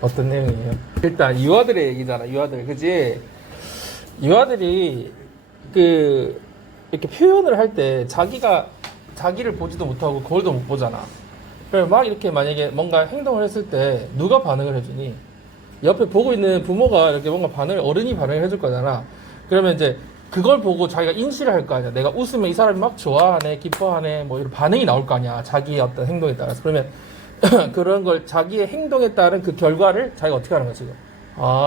어떤 내용이에요? 일단 유아들의 얘기잖아. 유아들, 그지? 유아들이 그 이렇게 표현을 할 때 자기를 보지도 못하고 거울도 못 보잖아. 그래 막 이렇게 만약에 뭔가 행동을 했을 때 누가 반응을 해주니? 옆에 보고 있는 부모가 이렇게 뭔가 어른이 반응을 해줄 거잖아. 그러면 이제 그걸 보고 자기가 인식을 할 거 아니야. 내가 웃으면 이 사람이 막 좋아하네, 기뻐하네, 뭐 이런 반응이 나올 거 아니야. 자기의 어떤 행동에 따라서. 그러면 그런 걸 자기의 행동에 따른 그 결과를 자기가 어떻게 하는 거지?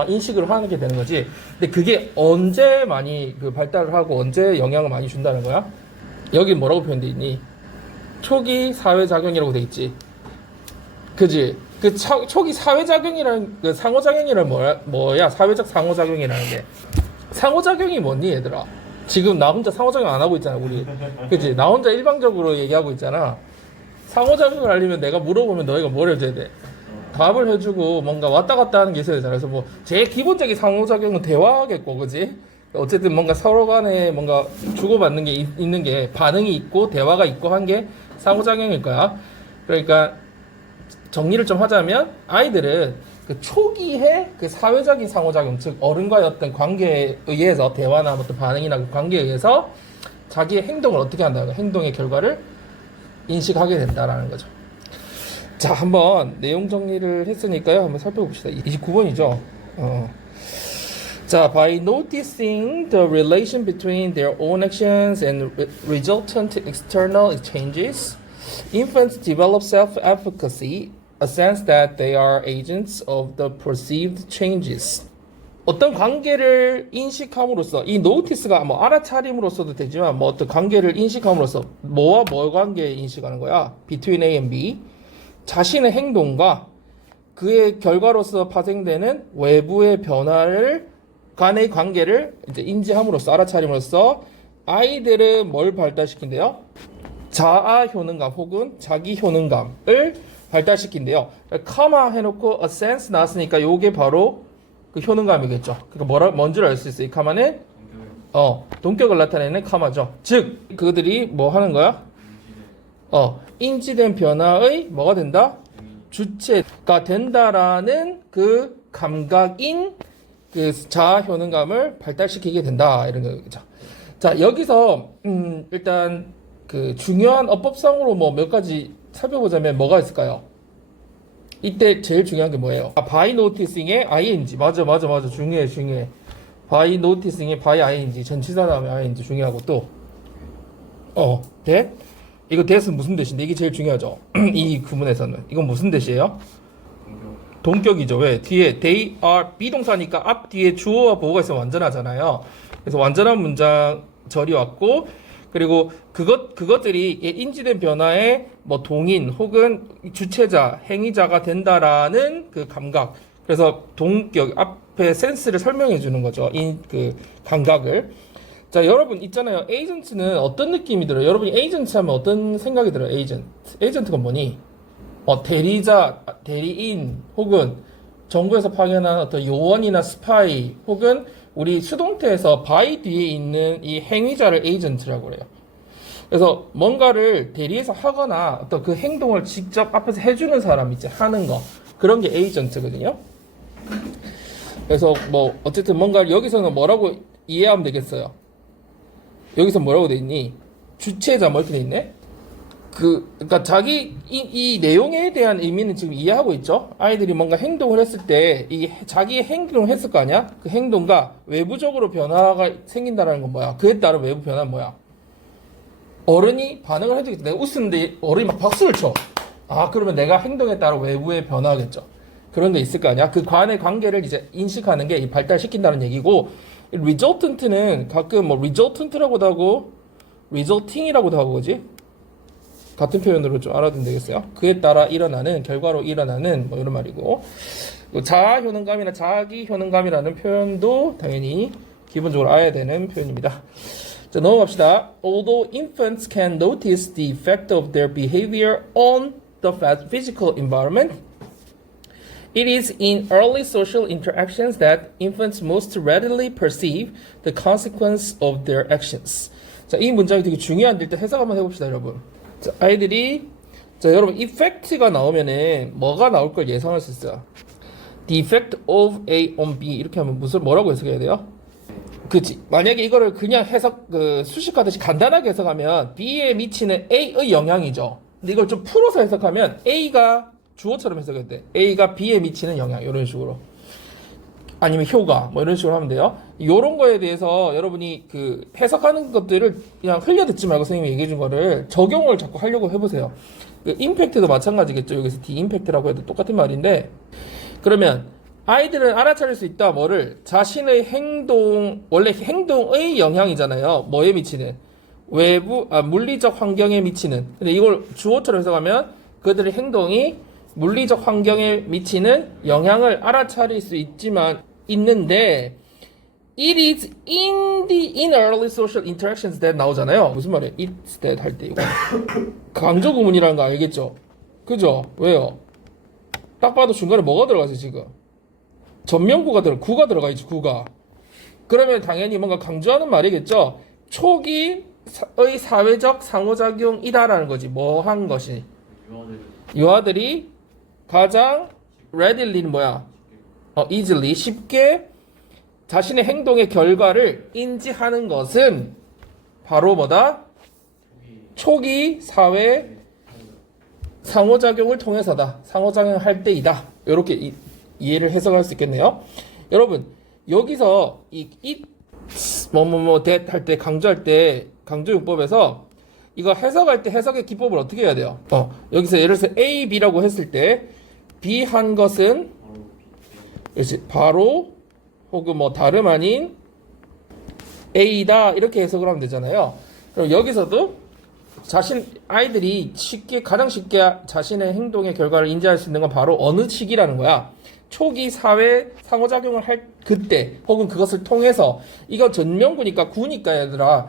인식을 하는 게 되는 거지. 근데 그게 언제 많이 그 발달을 하고 언제 영향을 많이 준다는 거야? 여기 뭐라고 표현되어 있니? 초기 사회작용이라고 돼 있지. 그지? 그 초기 사회작용이라는, 그 상호작용이라는 뭐야? 사회적 상호작용이라는 게. 상호작용이 뭐니, 얘들아? 지금 나 혼자 상호작용 안 하고 있잖아, 우리. 그지? 나 혼자 일방적으로 얘기하고 있잖아. 상호작용을 하려면 내가 물어보면 너희가 뭘 해줘야 돼? 답을 해주고 뭔가 왔다 갔다 하는 게 있어야 되잖아. 그래서 뭐 제일 기본적인 상호작용은 대화겠고, 그지? 어쨌든 뭔가 서로 간에 뭔가 주고받는 게 있는 게 반응이 있고 대화가 있고 한 게 상호작용일 거야. 그러니까 정리를 좀 하자면 아이들은 그 초기에 그 사회적인 상호작용, 즉 어른과의 어떤 관계에 의해서 대화나 어떤 반응이나 그 관계에 의해서 자기의 행동을 어떻게 한다는 행동의 결과를 인식하게 된다라는 거죠. 자, 한번 내용 정리를 했으니까요. 한번 살펴봅시다. 29번이죠. 자, by noticing the relation between their own actions and resultant external changes, infants develop self-efficacy, a sense that they are agents of the perceived changes. 어떤 관계를 인식함으로써, 이 notice가 뭐 알아차림으로써도 되지만 뭐 어떤 관계를 인식함으로써 뭐와 뭐 관계 인식하는 거야? between A and B. 자신의 행동과 그의 결과로서 파생되는 외부의 변화를 간의 관계를 이제 인지함으로써 알아차림으로써 아이들은 뭘 발달시킨대요? 자아 효능감 혹은 자기 효능감을 발달시킨대요. 카마 해놓고 a sense 나왔으니까 요게 바로 그 효능감이겠죠. 그러니까 뭔지를 알 수 있어요. 이 카마는 동격을 나타내는 카마죠. 즉 그들이 뭐 하는 거야? 인지된 변화의 뭐가 된다? 주체가 된다라는 그 감각인 그 자아 효능감을 발달시키게 된다 이런 거죠. 자, 여기서 일단 그 중요한 어법상으로 뭐 몇 가지 살펴보자면 뭐가 있을까요? 이때 제일 중요한 게 뭐예요? by noticing의 ing. 맞아. 중요해. by noticing의 by ing. 전치사 다음에 ing 중요하고 또 that? 이거 that은 무슨 대신데? 이게 제일 중요하죠. 이 구문에서는. 이건 무슨 대시예요? 동격이죠. 왜? 뒤에 they are 비동사니까 앞 뒤에 주어와 보어가 있으면 완전하잖아요. 그래서 완전한 문장절이 왔고, 그리고 그것들이 인지된 변화의 뭐 동인 혹은 주체자, 행위자가 된다라는 그 감각. 그래서 동격 앞에 센스를 설명해 주는 거죠. 그 감각을. 자, 여러분 있잖아요. 에이전트는 어떤 느낌이 들어요? 여러분이 에이전트 하면 어떤 생각이 들어요? 에이전트가 뭐니? 대리자, 대리인, 혹은 정부에서 파견한 어떤 요원이나 스파이, 혹은 우리 수동태에서 by 뒤에 있는 이 행위자를 에이전트라고 그래요. 그래서 뭔가를 대리해서 하거나 어떤 그 행동을 직접 앞에서 해주는 사람 있지, 하는 거. 그런 게 에이전트거든요. 그래서 뭐 어쨌든 뭔가를 여기서는 뭐라고 이해하면 되겠어요? 여기서 뭐라고 돼 있니? 주체자 뭐 이렇게 돼 있네? 그러니까 자기 이 내용에 대한 의미는 지금 이해하고 있죠. 아이들이 뭔가 행동을 했을 때 이 자기의 행동을 했을 거 아니야. 그 행동과 외부적으로 변화가 생긴다는 건 뭐야? 그에 따른 외부 변화는 뭐야? 어른이 반응을 해주겠다. 내가 웃는데 어른이 막 박수를 쳐. 그러면 내가 행동에 따라 외부의 변화겠죠. 그런 게 있을 거 아니야. 그 간의 관계를 이제 인식하는 게 발달시킨다는 얘기고, resultant는 가끔 뭐 resultant라고도 하고 resulting이라고도 하고, 그지? 같은 표현으로 좀 알아두면 되겠어요. 그에 따라 일어나는, 결과로 일어나는 뭐 이런 말이고, 자아 효능감이나 자기 효능감이라는 표현도 당연히 기본적으로 알아야 되는 표현입니다. 자, 넘어갑시다. Although infants can notice the effect of their behavior on the physical environment, it is in early social interactions that infants most readily perceive the consequence of their actions. 자, 이 문장이 되게 중요한데 일단 해석 한번 해봅시다, 여러분. 자, 아이들이, 자, 여러분, effect가 나오면은 뭐가 나올 걸 예상할 수 있어요. The effect of A on B 이렇게 하면 뭐라고 해석해야 돼요? 그치. 만약에 이거를 그냥 수식하듯이 간단하게 해석하면 B에 미치는 A의 영향이죠. 근데 이걸 좀 풀어서 해석하면 A가 주어처럼 해석해야 돼. A가 B에 미치는 영향 이런 식으로. 아니면 효과 뭐 이런 식으로 하면 돼요. 이런 거에 대해서 여러분이 그 해석하는 것들을 그냥 흘려 듣지 말고 선생님이 얘기해 준 거를 적용을 자꾸 하려고 해보세요. 그 임팩트도 마찬가지겠죠. 여기서 D 임팩트라고 해도 똑같은 말인데, 그러면 아이들은 알아차릴 수 있다. 뭐를? 자신의 행동, 원래 행동의 영향이잖아요. 뭐에 미치는? 물리적 환경에 미치는. 근데 이걸 주어처럼 해석하면 그들의 행동이 물리적 환경에 미치는 영향을 알아차릴 수 있는데 it is in early social interactions that 나오잖아요. 무슨 말이에요? it's that 할 때 이거 강조 구문이라는 거 알겠죠? 그죠? 왜요? 딱 봐도 중간에 뭐가 들어가지 지금? 전면구가 들어가 있지. 구가. 그러면 당연히 뭔가 강조하는 말이겠죠? 초기의 사회적 상호작용이다라는 거지. 뭐 한 것이? 유아들이 가장 readily 뭐야? easily 쉽게 자신의 행동의 결과를 인지하는 것은 바로 뭐다? 초기 사회 상호작용을 통해서다. 상호작용을 할 때이다. 이렇게 이해를 해석할 수 있겠네요. 여러분, 여기서 that 할 때 강조할 때 강조용법에서 이거 해석할 때 해석의 기법을 어떻게 해야 돼요? 여기서 예를 들어서 A, B라고 했을 때 B 한 것은 바로 혹은 뭐 다름 아닌 A다 이렇게 해석을 하면 되잖아요. 그럼 여기서도 아이들이 가장 쉽게 자신의 행동의 결과를 인지할 수 있는 건 바로 어느 시기라는 거야. 초기 사회 상호작용을 할 그때 혹은 그것을 통해서. 이거 전면구니까 구니까 얘들아,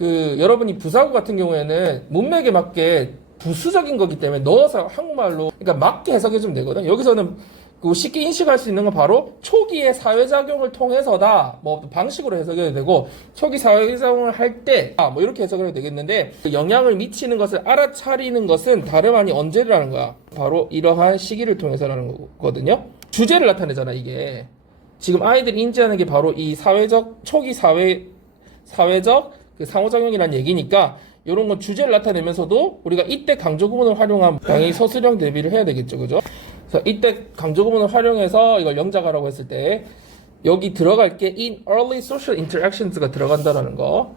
여러분이 부사구 같은 경우에는 문맥에 맞게 부수적인 거기 때문에 넣어서 한국말로 그러니까 맞게 해석해주면 되거든. 여기서는 쉽게 인식할 수 있는 건 바로 초기의 사회작용을 통해서다. 뭐 방식으로 해석해야 되고, 초기 사회작용을 할 때 뭐 이렇게 해석을 해도 되겠는데, 영향을 미치는 것을 알아차리는 것은 다름 아닌 언제라는 거야. 바로 이러한 시기를 통해서라는 거거든요. 주제를 나타내잖아. 이게 지금 아이들이 인지하는 게 바로 이 초기 사회적 그 상호작용이라는 얘기니까, 이런 건 주제를 나타내면서도 우리가 이때 강조구문을 활용한 당연히 서술형 대비를 해야 되겠죠. 그죠? 그래서 이때 강조구문을 활용해서 이걸 영작하라고 했을 때 여기 들어갈 게 in early social interactions가 들어간다라는 거.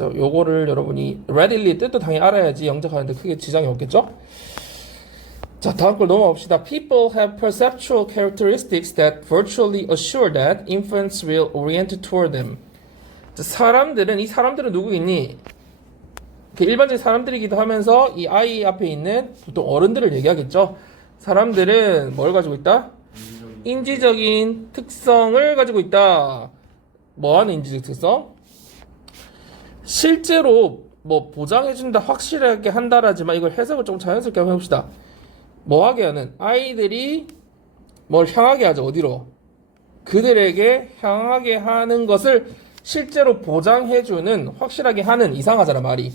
요거를 여러분이 readily 뜻도 당연히 알아야지 영작하는데 크게 지장이 없겠죠? 자, 다음 걸 넘어가 봅시다. People have perceptual characteristics that virtually assure that infants will orient toward them. 자, 이 사람들은 누구겠니? 일반적인 사람들이기도 하면서 이 아이 앞에 있는 보통 어른들을 얘기하겠죠. 사람들은 뭘 가지고 있다? 인지적인 특성을 가지고 있다. 뭐하는 인지적 특성? 실제로 뭐 보장해준다, 확실하게 한다라지만 이걸 해석을 좀 자연스럽게 한번 해봅시다. 뭐하게 하는? 아이들이 뭘 향하게 하죠. 어디로? 그들에게 향하게 하는 것을 실제로 보장해주는, 확실하게 하는. 이상하잖아 말이.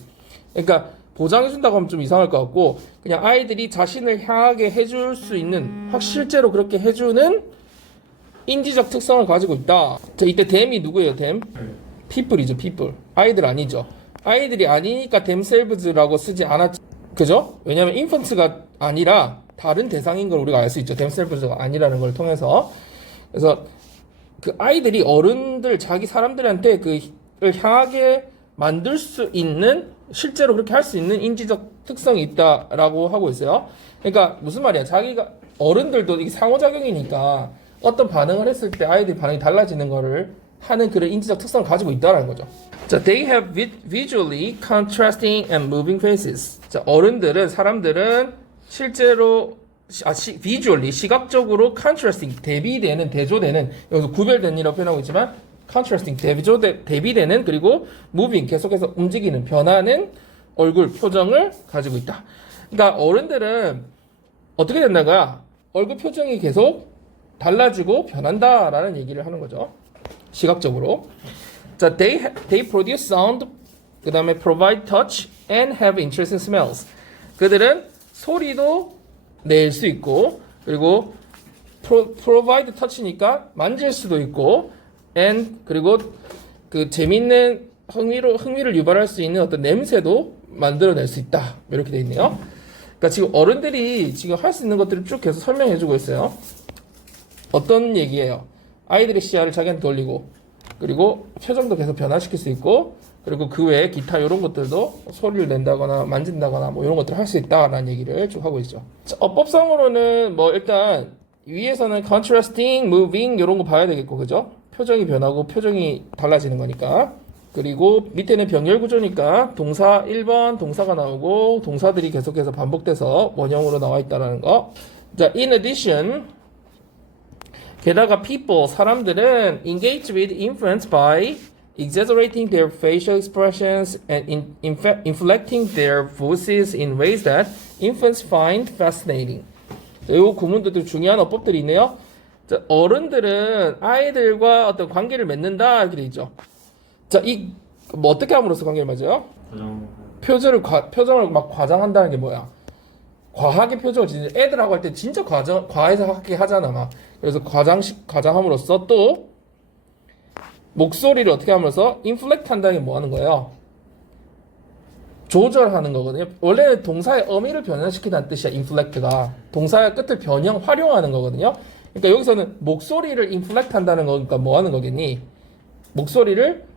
그러니까 보장해준다고 하면 좀 이상할 것 같고, 그냥 아이들이 자신을 향하게 해줄 수 있는, 실제로 그렇게 해주는 인지적 특성을 가지고 있다. 자, 이때 them이 누구예요? them? people이죠. people. 아이들 아니죠. 아이들이 아니니까 themselves라고 쓰지 않았죠. 그죠? 왜냐면 infants가 아니라 다른 대상인 걸 우리가 알 수 있죠. themselves가 아니라는 걸 통해서. 그래서 그 아이들이 어른들, 자기 사람들한테 그를 향하게 만들 수 있는, 실제로 그렇게 할 수 있는 인지적 특성이 있다라고 하고 있어요. 그러니까 무슨 말이야? 자기가 어른들도 이게 상호작용이니까 어떤 반응을 했을 때 아이들 반응이 달라지는 거를 하는 그런 인지적 특성을 가지고 있다라는 거죠. 자, they have visually contrasting and moving faces. 자, 사람들은 실제로 visually 시각적으로 contrasting 대비되는, 대조되는, 여기서 구별된 이라고 표현하고 있지만 contrasting 대비되는, 그리고 moving 계속해서 움직이는, 변하는 얼굴 표정을 가지고 있다. 그러니까 어른들은 어떻게 된다는 거야? 얼굴 표정이 계속 달라지고 변한다라는 얘기를 하는 거죠. 시각적으로. 자, they produce sound, 그 다음에 provide touch and have interest in smells. 그들은 소리도 낼 수 있고, 그리고 provide touch니까 만질 수도 있고, and 그리고 그 재밌는 흥미를 유발할 수 있는 어떤 냄새도 만들어낼 수 있다. 이렇게 돼 있네요. 그러니까 지금 어른들이 지금 할 수 있는 것들을 쭉 계속 설명해주고 있어요. 어떤 얘기예요? 아이들의 시야를 자기한테 돌리고, 그리고 표정도 계속 변화시킬 수 있고, 그리고 그 외에 기타 이런 것들도 소리를 낸다거나 만진다거나 뭐 이런 것들을 할 수 있다라는 얘기를 쭉 하고 있죠. 자, 어법상으로는 뭐 일단 위에서는 contrasting, moving 이런 거 봐야 되겠고, 그죠? 표정이 변하고 표정이 달라지는 거니까. 그리고 밑에는 병렬 구조니까 동사 1번 동사가 나오고 동사들이 계속해서 반복돼서 원형으로 나와 있다는 거. 자, in addition, 게다가 people, 사람들은 engage with influence by exaggerating their facial expressions and inflecting their voices in ways that infants find fascinating. 이 구문들도 중요한 어법들이 있네요. 자, 어른들은 아이들과 어떤 관계를 맺는다 이렇게 돼 있죠. 자, 뭐 어떻게 함으로써 관계를 맺어요? 표정을 막 과장한다는 게 뭐야? 과하게 표정을 진짜 애들하고 할 때 진짜 과해서 하게 하잖아 막. 그래서 과장함으로써 또 목소리를 어떻게 함으로써 인플렉트 한다는 게 뭐 하는 거예요? 조절하는 거거든요. 원래는 동사의 어미를 변형시키다는 뜻이야. 인플렉트가 동사의 끝을 활용하는 거거든요. 그러니까 여기서는 목소리를 인플렉트 한다는 거니까 뭐 하는 거겠니? 목소리를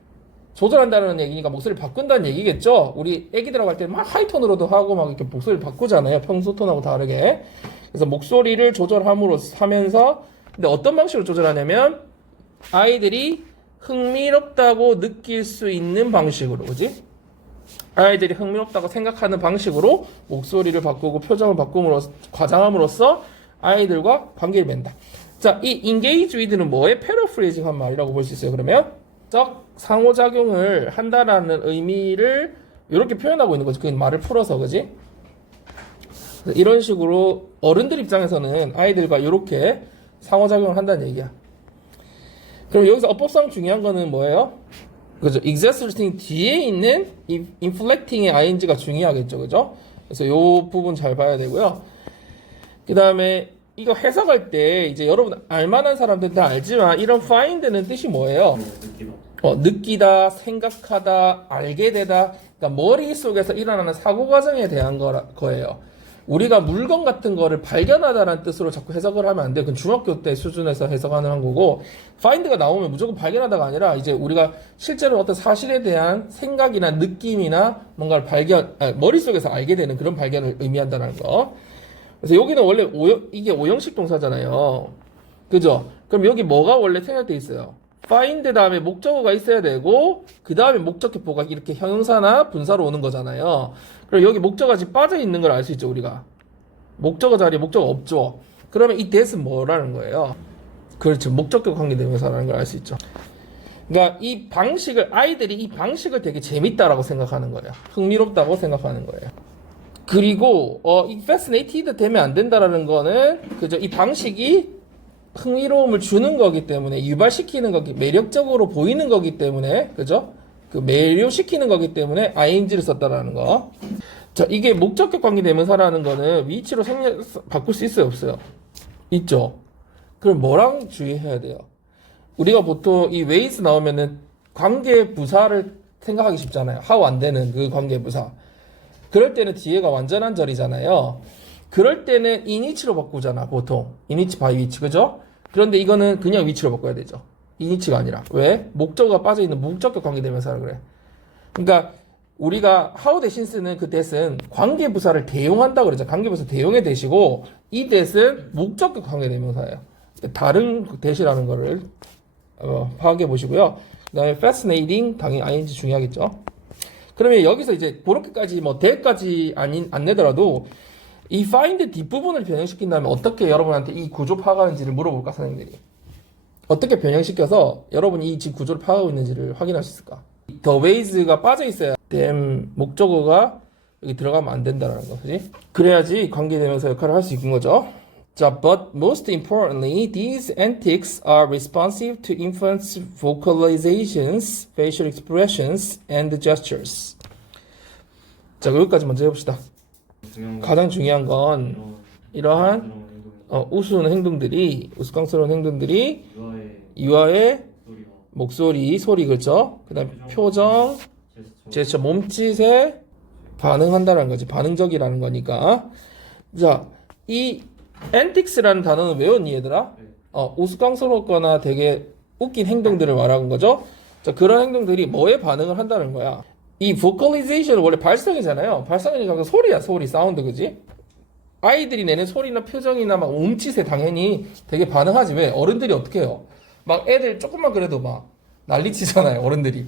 조절한다는 얘기니까 목소리를 바꾼다는 얘기겠죠. 우리 애기들하고 할 때 막 하이톤으로도 하고 막 이렇게 목소리를 바꾸잖아요. 평소 톤하고 다르게. 그래서 목소리를 조절함으로 하면서, 근데 어떤 방식으로 조절하냐면 아이들이 흥미롭다고 느낄 수 있는 방식으로, 그지? 아이들이 흥미롭다고 생각하는 방식으로 목소리를 바꾸고 표정을 바꿈으로써, 과장함으로써 아이들과 관계를 맺는다. 자, 이 engage with는 뭐의 paraphrasing 한 말이라고 볼 수 있어요. 그러면 상호작용을 한다라는 의미를 이렇게 표현하고 있는 거지. 그 말을 풀어서, 그지? 이런 식으로 어른들 입장에서는 아이들과 이렇게 상호작용을 한다는 얘기야. 그럼 여기서 어법상 중요한 거는 뭐예요? 그죠? exaggerating 뒤에 있는 inflecting의 ing가 중요하겠죠. 그죠? 그래서 이 부분 잘 봐야 되고요. 그 다음에 이거 해석할 때 이제 여러분 알만한 사람들은 다 알지만 이런 find는 뜻이 뭐예요? 느끼다, 생각하다, 알게 되다. 그러니까 머릿속에서 일어나는 사고 과정에 대한 거예요. 우리가 물건 같은 거를 발견하다라는 뜻으로 자꾸 해석을 하면 안 돼요. 그건 중학교 때 수준에서 해석하는 거고, find가 나오면 무조건 발견하다가 아니라 이제 우리가 실제로 어떤 사실에 대한 생각이나 느낌이나 뭔가를 머릿속에서 알게 되는 그런 발견을 의미한다는 거. 그래서 여기는 원래 이게 오형식 동사잖아요. 그죠? 그럼 여기 뭐가 원래 생략돼 있어요? find 다음에 목적어가 있어야 되고 그 다음에 목적격보가 이렇게 형용사나 분사로 오는 거잖아요. 그럼 여기 목적어가 지금 빠져 있는 걸 알 수 있죠. 우리가 목적어 자리에 목적어 없죠. 그러면 이 that은 뭐라는 거예요? 그렇죠. 목적격 관계대명사라는 걸 알 수 있죠. 그러니까 아이들이 이 방식을 되게 재밌다라고 생각하는 거예요. 흥미롭다고 생각하는 거예요. 그리고 이 fascinated 되면 안 된다라는 거는 그죠? 이 방식이 흥미로움을 주는 거기 때문에 유발시키는 거기 매력적으로 보이는 거기 때문에 그죠? 그 매료시키는 거기 때문에 ing를 썼다라는 거. 자, 이게 목적격 관계대명사라는 거는 위치로 바꿀 수 있어요, 없어요? 있죠. 그럼 뭐랑 주의해야 돼요? 우리가 보통 이 ways 나오면은 관계부사를 생각하기 쉽잖아요. how 안 되는 그 관계부사. 그럴 때는 뒤에가 완전한 절이잖아요. 그럴 때는 in이치로 바꾸잖아, 보통. in이치 by 위치, 그죠? 그런데 이거는 그냥 위치로 바꿔야 되죠. in이치가 아니라. 왜? 목적어가 빠져있는 목적격 관계대명사라 그래. 그러니까 우리가 how 대신 쓰는 그 that은 관계부사를 대용한다고 그러죠. 관계부사 대용의 that이고 이 that은 목적격 관계대명사예요. 다른 that이라는 거를 파악해 보시고요. 그 다음에 fascinating, 당연히 ing 중요하겠죠. 그러면 여기서 이제 그렇게까지 뭐 that까지 안 내더라도 이 find 뒷부분을 변형시킨다면 어떻게 여러분한테 이 구조 파악하는지를 물어볼까, 선생님들이. 어떻게 변형시켜서 여러분이 이 집 구조를 파악하고 있는지를 확인할 수 있을까? the ways가 빠져 있어야 them 목적어가 여기 들어가면 안 된다는 거지. 그래야지 관계대명사 역할을 할 수 있는 거죠. 자, but most importantly, these antics are responsive to infants' vocalizations, facial expressions, and gestures. 자, 여기까지 먼저 해봅시다. 가장 중요한 건 이러한 우스운 행동들이, 우스꽝스러운 행동들이 유아의 유아의 목소리와 목소리, 소리, 그렇죠? 그 다음에 표정, 제스처, 몸짓에 반응한다는 거지. 반응적이라는 거니까. 자, 이 antics라는 단어는 외웠니, 얘들아? 네. 우스꽝스럽거나 되게 웃긴 행동들을 말하는 거죠. 자, 그런 행동들이 뭐에 반응을 한다는 거야? 이 vocalization은 원래 발성이잖아요. 발성이니까 소리야, 소리, 사운드, 그지? 아이들이 내는 소리나 표정이나 막 몸짓에 당연히 되게 반응하지. 왜? 어른들이 어떻게 해요? 막 애들 조금만 그래도 막 난리치잖아요, 어른들이.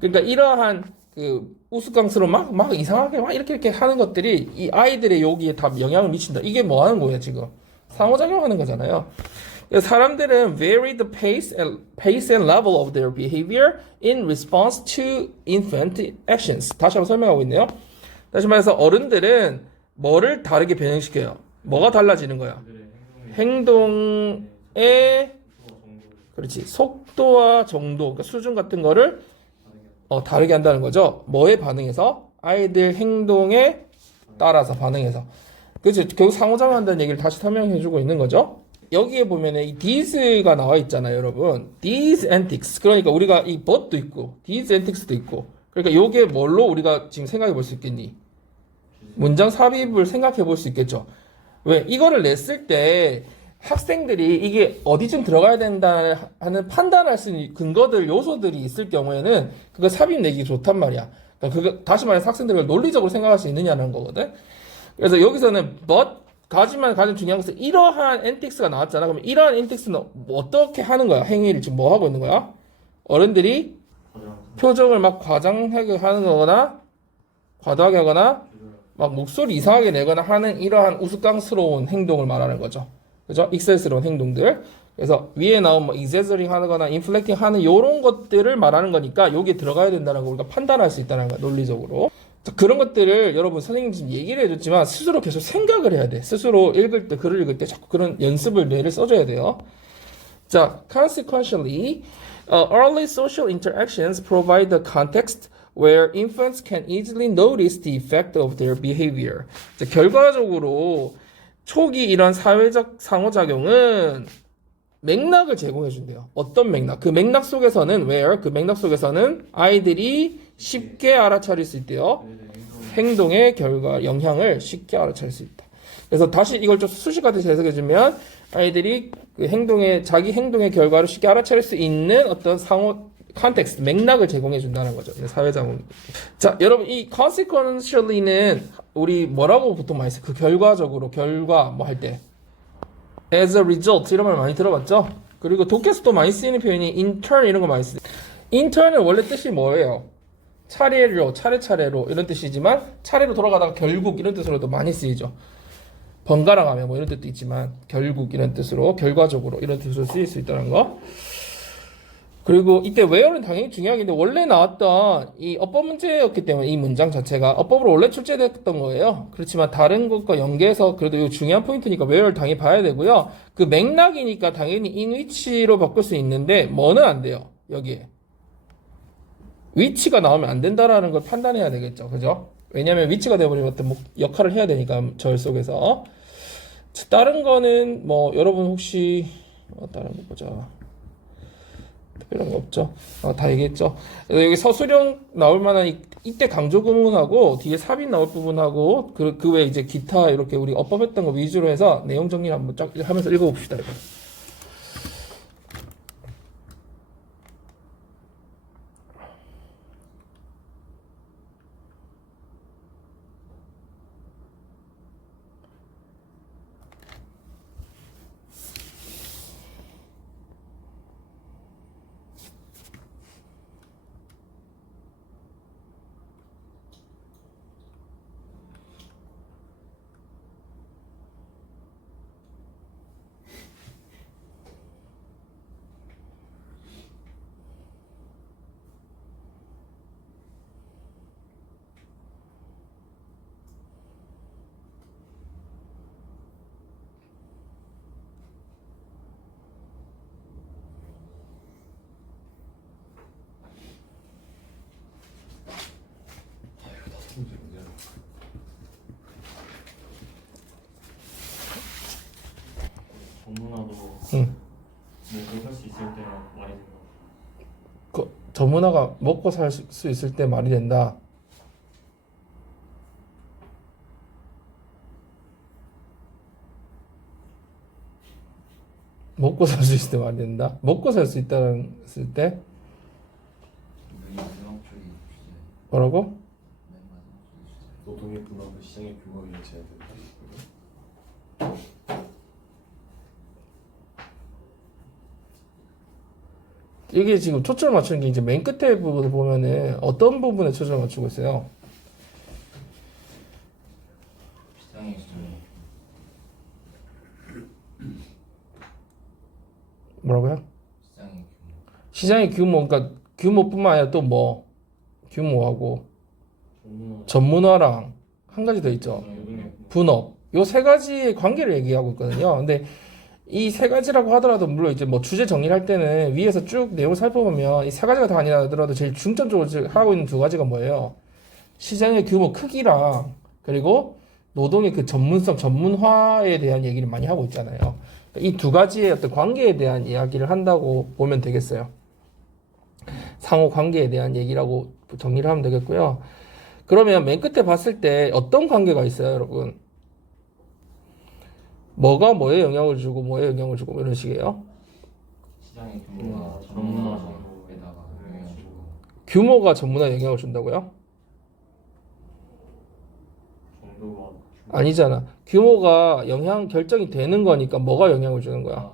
그러니까 이러한 그 우스꽝스러운 막 이상하게 막 이렇게 하는 것들이 이 아이들의 여기에 다 영향을 미친다. 이게 뭐 하는 거예요, 지금? 상호작용하는 거잖아요. 사람들은 vary the pace and level of their behavior in response to infant actions. 다시 한번 설명하고 있네요. 다시 말해서 어른들은 뭐를 다르게 변형시켜요? 뭐가 달라지는 거야? 행동의 그렇지 속도와 정도, 그러니까 수준 같은 거를 다르게 한다는 거죠. 뭐에 반응해서? 아이들 행동에 따라서 반응해서. 그렇지. 결국 상호작용한다는 얘기를 다시 설명해주고 있는 거죠. 여기에 보면은 이 these가 나와 있잖아요, 여러분. these antics. 그러니까 우리가 이 but도 있고, these antics도 있고. 그러니까 요게 뭘로 우리가 지금 생각해 볼 수 있겠니? 문장 삽입을 생각해 볼 수 있겠죠. 왜? 이거를 냈을 때 학생들이 이게 어디쯤 들어가야 된다 하는 판단할 수 있는 근거들, 요소들이 있을 경우에는 그거 삽입 내기 좋단 말이야. 그러니까 그거, 다시 말해서 학생들을 논리적으로 생각할 수 있느냐는 거거든. 그래서 여기서는 but 가지만 가장 중요한 것은 이러한 antics가 나왔잖아. 그러면 이러한 antics는 어떻게 하는 거야? 행위를 지금 뭐 하고 있는 거야? 어른들이 표정을 막 과장하게 하는 거거나 과도하게 하거나 막 목소리 이상하게 내거나 하는 이러한 우스꽝스러운 행동을 말하는 거죠. 그죠? 익셀스러운 행동들. 그래서 위에 나온 뭐 exaggerating 하거나 inflecting 하는 이런 것들을 말하는 거니까 여기에 들어가야 된다는 거 우리가 판단할 수 있다는 거야, 논리적으로. 자, 그런 것들을 여러분 선생님이 지금 얘기를 해줬지만 스스로 계속 생각을 해야 돼. 스스로 읽을 때, 글을 읽을 때 자꾸 그런 연습을 뇌를 써줘야 돼요. 자, consequentially, early social interactions provide the context where infants can easily notice the effect of their behavior. 자, 결과적으로 초기 이런 사회적 상호작용은 맥락을 제공해 준대요. 어떤 맥락? 그 맥락 속에서는 where? 그 맥락 속에서는 아이들이 쉽게 알아차릴 수 있대요. 행동의 결과, 영향을 쉽게 알아차릴 수 있다. 그래서 다시 이걸 좀 수식하듯이 해석해주면 아이들이 그 자기 행동의 결과를 쉽게 알아차릴 수 있는 어떤 상호 컨텍스트, 맥락을 제공해 준다는 거죠. 사회자원. 자, 여러분 이 consequentially는 우리 뭐라고 보통 많이 써요? 그 결과적으로, 결과 뭐 할 때 as a result 이런 말 많이 들어봤죠? 그리고 독해에서도 많이 쓰이는 표현이 in turn 이런 거 많이 쓰요. in turn은 원래 뜻이 뭐예요? 차례차례로 이런 뜻이지만 차례로 돌아가다가 결국 이런 뜻으로도 많이 쓰이죠. 번갈아 가며 뭐 이런 뜻도 있지만 결국 이런 뜻으로, 결과적으로 이런 뜻으로 쓰일 수 있다는 거. 그리고 이때 where는 당연히 중요하긴데 원래 나왔던 이 어법 문제였기 때문에 이 문장 자체가 어법으로 원래 출제됐던 거예요. 그렇지만 다른 것과 연계해서 그래도 이 중요한 포인트니까 where를 당연히 봐야 되고요. 그 맥락이니까 당연히 in which로 바꿀 수 있는데 뭐는 안 돼요. 여기에 위치가 나오면 안 된다라는 걸 판단해야 되겠죠. 그죠? 왜냐면 위치가 되어버리면 어떤 역할을 해야 되니까 절 속에서. 다른 거는 뭐 여러분 혹시 다른 거 보자. 특별한 거 없죠? 다 얘기했죠? 여기 서술형 나올 만한 이때 강조 구문하고 뒤에 삽입 나올 부분하고 그 외에 이제 기타 이렇게 우리 어법했던 거 위주로 해서 내용 정리를 한번 쫙 하면서 읽어봅시다. 이거. 응. 먹을 수 있을 때랑 말이 된다. 그 전문화가 먹고 살 수 있을 때 말이 된다. 먹고 살 수 있을 때 말이 된다. 먹고 살 수 있다는 했을 때 뭐라고? 노동의 분업은 시장의 규모에 제한된다. 이게 지금 초점을 맞추는 게 이제 맨 끝에 부분을 보면은 어떤 부분에 초점을 맞추고 있어요? 시장의 뭐라고요? 시장의 시장의 규모, 그러니까 규모뿐만 아니라 또 뭐 규모하고 전문화랑 한 가지 더 있죠. 분업. 요 세 가지의 관계를 얘기하고 있거든요. 근데 이 세 가지라고 하더라도 물론 이제 뭐 주제 정리를 할 때는 위에서 쭉 내용을 살펴보면 이 세 가지가 다 아니더라도 제일 중점적으로 지금 하고 있는 두 가지가 뭐예요? 시장의 규모 크기랑 그리고 노동의 그 전문성, 전문화에 대한 얘기를 많이 하고 있잖아요. 이 두 가지의 어떤 관계에 대한 이야기를 한다고 보면 되겠어요. 상호 관계에 대한 얘기라고 정리를 하면 되겠고요. 그러면 맨 끝에 봤을 때 어떤 관계가 있어요, 여러분? 뭐가 뭐에 영향을 주고 뭐에 영향을 주고 이런 식이에요. 시장의 규모가 전문화 정도에다가 영향을 주고 규모가 전문화에 영향을 준다고요? 정도가 아니잖아. 규모가 영향 결정이 되는 거니까 뭐가 영향을 주는 거야?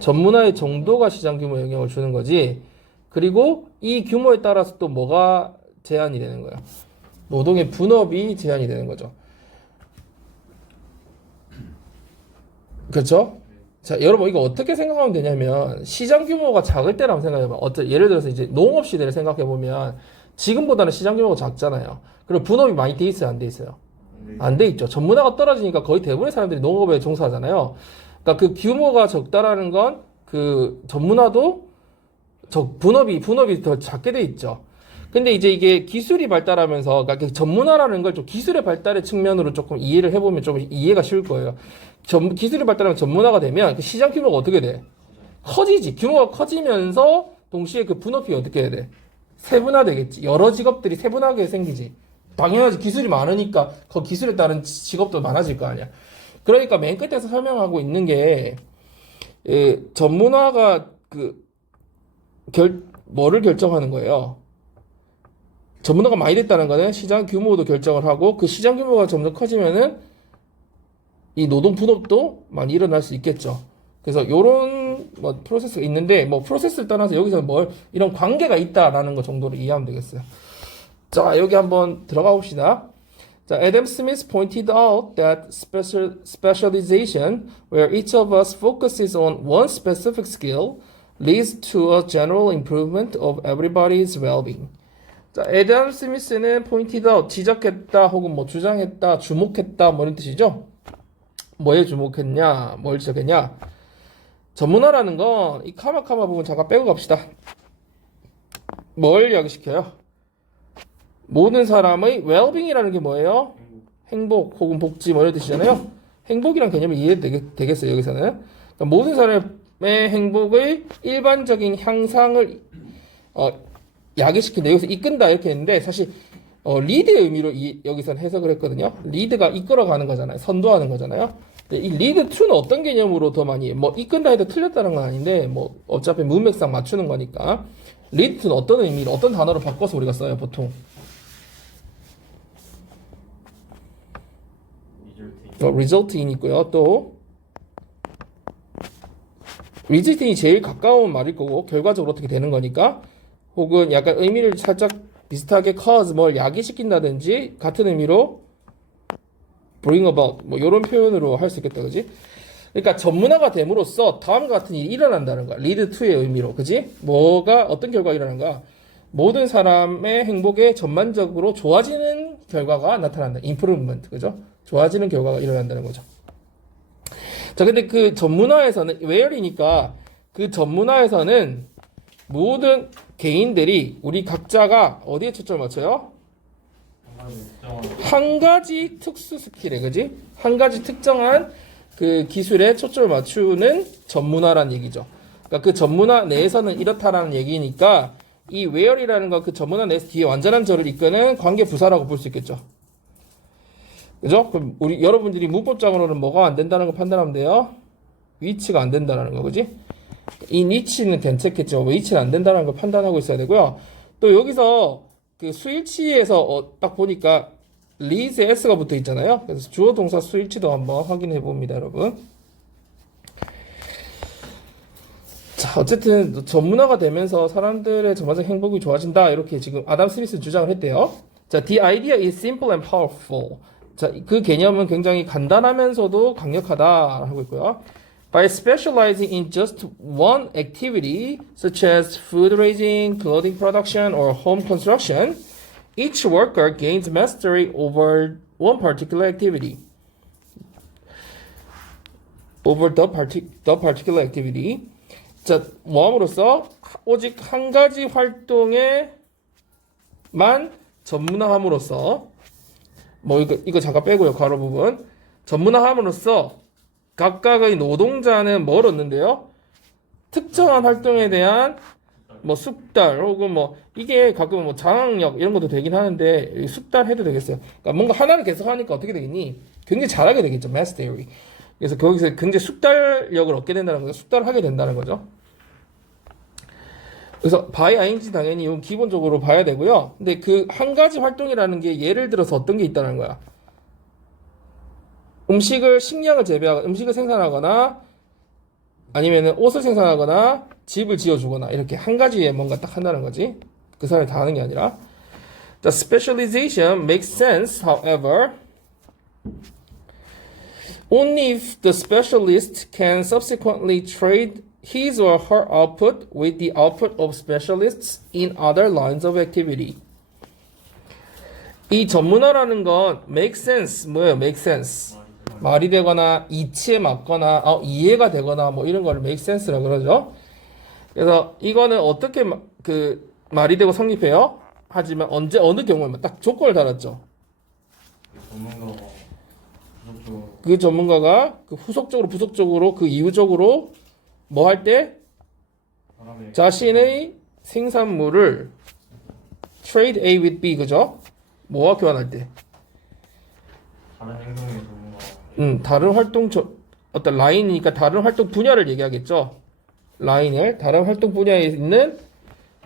전문화의 정도가 시장 규모에 영향을 주는 거지. 그리고 이 규모에 따라서 또 뭐가 제한이 되는 거야? 노동의 분업이 제한이 되는 거죠. 그렇죠? 자, 여러분 이거 어떻게 생각하면 되냐면 시장 규모가 작을 때라고 생각해봐. 예를 들어서 이제 농업 시대를 생각해 보면 지금보다는 시장 규모가 작잖아요. 그리고 분업이 많이 돼 있어요, 안 돼 있어요? 안 돼 있죠. 전문화가 떨어지니까 거의 대부분의 사람들이 농업에 종사하잖아요. 그러니까 그 규모가 적다라는 건 그 전문화도 분업이 더 작게 돼 있죠. 근데 이제 이게 기술이 발달하면서, 그러니까 그 전문화라는 걸 좀 기술의 발달의 측면으로 조금 이해를 해보면 좀 이해가 쉬울 거예요. 기술이 발달하면 전문화가 되면 그 시장 규모가 어떻게 돼? 커지지. 규모가 커지면서 동시에 그 분업이 어떻게 해야 돼? 세분화되겠지. 여러 직업들이 세분하게 생기지. 당연하지. 기술이 많으니까 그 기술에 따른 직업도 많아질 거 아니야. 그러니까 맨 끝에서 설명하고 있는 게 전문화가 뭐를 결정하는 거예요? 전문화가 많이 됐다는 거는 시장 규모도 결정을 하고 그 시장 규모가 점점 커지면은 이 노동 분업도 많이 일어날 수 있겠죠. 그래서 요런 뭐 프로세스가 있는데 뭐 프로세스를 떠나서 여기서 뭘 이런 관계가 있다라는 것 정도로 이해하면 되겠어요. 자, 여기 한번 들어가 봅시다. 자, Adam Smith pointed out that specialization, where each of us focuses on one specific skill, leads to a general improvement of everybody's well-being. 자, 에담 스미스는 pointed out, 지적했다, 혹은 뭐 주장했다, 주목했다, 뭐 이런 뜻이죠. 뭐에 주목했냐, 뭘 지적했냐. 전문화라는 건 이 카마 부분 잠깐 빼고 갑시다. 뭘 이야기시켜요? 모든 사람의 well-being이라는 게 뭐예요? 행복 혹은 복지 뭐 이런 뜻이잖아요. 행복이란 개념이 이해되겠어요, 여기서는. 그러니까 모든 사람의 행복의 일반적인 향상을 야기시킨다. 여기서 이끈다 이렇게 했는데 사실 리드의 의미로 여기서는 해석을 했거든요. 리드가 이끌어가는 거잖아요. 선도하는 거잖아요. 이 리드 to는 어떤 개념으로 더 많이 뭐 이끈다 해도 틀렸다는 건 아닌데 뭐 어차피 문맥상 맞추는 거니까 리드 to는 어떤 의미로 어떤 단어로 바꿔서 우리가 써요 보통. result인 있고요. 또 result이 제일 가까운 말일 거고 결과적으로 어떻게 되는 거니까 혹은 약간 의미를 살짝 비슷하게 cause 뭘 야기시킨다든지 같은 의미로 bring about 뭐 이런 표현으로 할 수 있겠다, 그지? 그러니까 전문화가 됨으로써 다음과 같은 일이 일어난다는 거야. lead to의 의미로, 그지? 뭐가 어떤 결과가 일어난가? 모든 사람의 행복에 전반적으로 좋아지는 결과가 나타난다. improvement, 그죠? 좋아지는 결과가 일어난다는 거죠. 자, 근데 그 전문화에서는 where이니까 그 전문화에서는 모든 개인들이 우리 각자가 어디에 초점을 맞춰요? 한 가지 특수 스킬에, 그지? 한 가지 특정한 그 기술에 초점을 맞추는 전문화라는 얘기죠. 그러니까 그 전문화 내에서는 이렇다라는 얘기니까 이 where이라는 건 그 전문화 내에서 뒤에 완전한 절을 이끄는 관계 부사라고 볼 수 있겠죠. 그죠? 그럼 우리 여러분들이 문법적으로는 뭐가 안 된다는 걸 판단하면 돼요. 위치가 안 된다는 거, 그지? 이 위치는 괜찮겠죠. 위치는 안 된다는 걸 판단하고 있어야 되고요. 또 여기서 그 수일치에서 딱 보니까 leads에 s가 붙어 있잖아요. 그래서 주어 동사 수일치도 한번 확인해 봅니다, 여러분. 자, 어쨌든 전문화가 되면서 사람들의 전반적 행복이 좋아진다. 이렇게 지금 아담 스미스 주장을 했대요. 자, the idea is simple and powerful. 자, 그 개념은 굉장히 간단하면서도 강력하다 하고 있고요. By specializing in just one activity, such as food raising, clothing production, or home construction, each worker gains mastery over one particular activity. Over the particular activity. 자, 뭐함으로써 오직 한 가지 활동에만 전문화함으로써 뭐 이거 잠깐 빼고요. 괄호 부분. 전문화함으로써 각각의 노동자는 뭘 얻는데요? 특정한 활동에 대한 뭐 숙달 혹은 뭐 이게 가끔 뭐 장악력 이런 것도 되긴 하는데 숙달 해도 되겠어요. 그러니까 뭔가 하나를 계속 하니까 어떻게 되겠니? 굉장히 잘하게 되겠죠. mastery. 그래서 거기서 굉장히 숙달력을 얻게 된다는 거죠. 숙달을 하게 된다는 거죠. 그래서 by ing 당연히 이건 기본적으로 봐야 되고요. 근데 그 한 가지 활동이라는 게 예를 들어서 어떤 게 있다는 거야. 식량을 재배하거나 음식을 생산하거나 아니면은 옷을 생산하거나 집을 지어주거나 이렇게 한 가지에 뭔가 딱 한다는 거지. 그 사람이 다 하는 게 아니라. The specialization makes sense, however, only if the specialist can subsequently trade his or her output with the output of specialists in other lines of activity. 이 전문화라는 건 make sense 뭐예요? make sense 말이 되거나 이치에 맞거나 이해가 되거나 뭐 이런 거를 make sense라 그러죠. 그래서 이거는 어떻게 그 말이 되고 성립해요? 하지만 언제 어느 경우에만 딱 조건을 달았죠. 그 전문가가 그 후속적으로 부속적으로 그 이유적으로 뭐 할 때 자신의 생산물을 trade A with B 그죠? 뭐와 교환할 때 다른 행동의 전문가 다른 활동 어떤 라인이니까 다른 활동 분야를 얘기하겠죠. 라인을 다른 활동 분야에 있는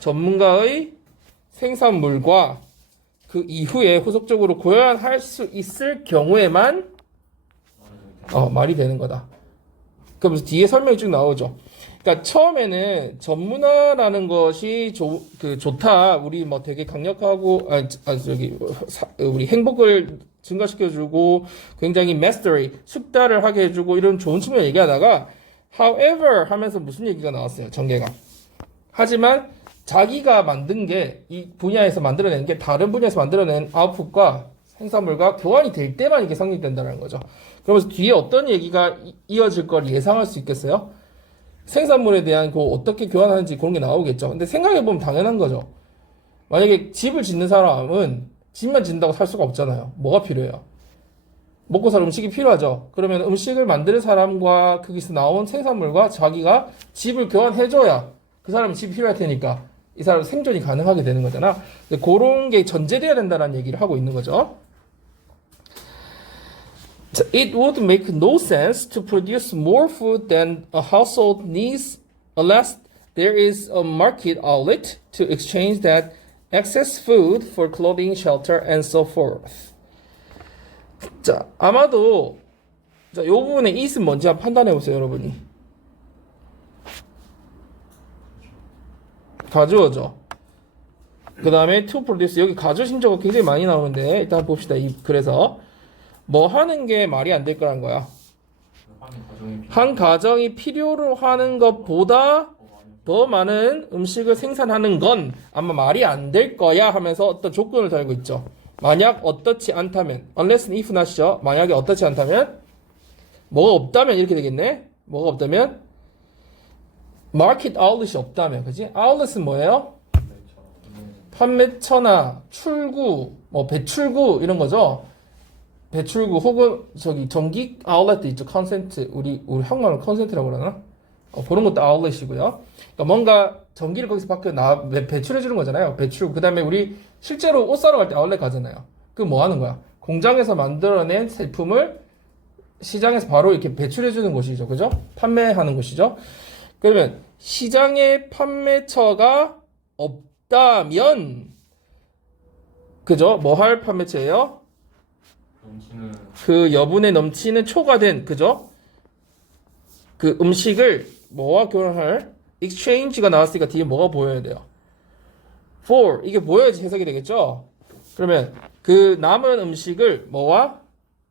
전문가의 생산물과 그 이후에 후속적으로 교환할 수 있을 경우에만 말이 되는 거다. 그러면서 뒤에 설명이 쭉 나오죠. 그러니까 처음에는 전문화라는 것이 좋다. 우리 뭐 되게 강력하고 우리 행복을 증가시켜주고 굉장히 mastery 숙달을 하게 해주고 이런 좋은 측면 얘기하다가 however 하면서 무슨 얘기가 나왔어요. 전개가. 하지만 자기가 만든 게 이 분야에서 만들어낸 게 다른 분야에서 만들어낸 아웃풋과 생산물과 교환이 될 때만 이게 성립된다는 거죠. 그러면서 뒤에 어떤 얘기가 이어질 걸 예상할 수 있겠어요? 생산물에 대한 그 어떻게 교환하는지 그런 게 나오겠죠. 근데 생각해보면 당연한 거죠. 만약에 집을 짓는 사람은 집만 짓는다고 살 수가 없잖아요. 뭐가 필요해요? 먹고 살 음식이 필요하죠. 그러면 음식을 만드는 사람과 거기서 나온 생산물과 자기가 집을 교환해줘야 그 사람이 집이 필요할 테니까 이 사람 생존이 가능하게 되는 거잖아. 그런 게 전제돼야 된다는 얘기를 하고 있는 거죠. It would make no sense to produce more food than a household needs unless there is a market outlet to exchange that excess food for clothing, shelter, and so forth. 자, 아마도 자, 요 부분에 it은 뭔지 한번 판단해 보세요, 여러분이. 가주어죠. 그 다음에 to produce 여기 가주 신조가 굉장히 많이 나오는데 일단 봅시다. 그래서 뭐 하는 게 말이 안 될 거란 거야. 한 가정이 필요로 하는 것보다 더 많은 음식을 생산하는 건 아마 말이 안 될 거야 하면서 어떤 조건을 달고 있죠. 만약 어떻지 않다면 unless if not이죠. 만약에 어떻지 않다면 뭐가 없다면 이렇게 되겠네. 뭐가 없다면 market outlet이 없다면 그지? outlet은 뭐예요? 판매처나 출구, 뭐 배출구 이런 거죠. 배출구 혹은 저기 전기 아울렛 있죠. 컨센트. 우리 한국말로 컨센트라고 그러나? 그런 것도 아울렛이고요. 그러니까 뭔가 전기를 거기서 밖에 배출해 주는 거잖아요. 배출. 그다음에 우리 실제로 옷 사러 갈 때 아울렛 가잖아요. 그 뭐 하는 거야? 공장에서 만들어낸 제품을 시장에서 바로 이렇게 배출해 주는 곳이죠. 그죠? 판매하는 곳이죠. 그러면 시장에 판매처가 없다면 그죠? 뭐 할 판매처예요? 넘치는 그 여분에 넘치는 초과된 그죠? 그 음식을 뭐와 교환할 exchange가 나왔으니까 뒤에 뭐가 보여야 돼요? for 이게 보여야지 해석이 되겠죠? 그러면 그 남은 음식을 뭐와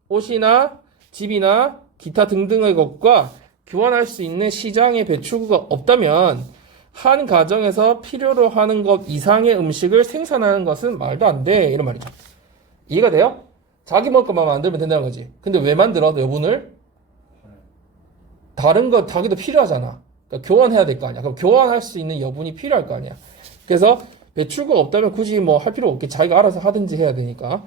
옷이나 집이나 기타 등등의 것과 교환할 수 있는 시장의 배출구가 없다면 한 가정에서 필요로 하는 것 이상의 음식을 생산하는 것은 말도 안 돼. 이런 말이죠. 이해가 돼요? 자기 먹을 것만 만들면 된다는 거지. 근데 왜 만들어? 여분을? 다른 거 자기도 필요하잖아. 그러니까 교환해야 될 거 아니야. 그럼 교환할 수 있는 여분이 필요할 거 아니야. 그래서 배출구가 없다면 굳이 뭐 할 필요 없게 자기가 알아서 하든지 해야 되니까.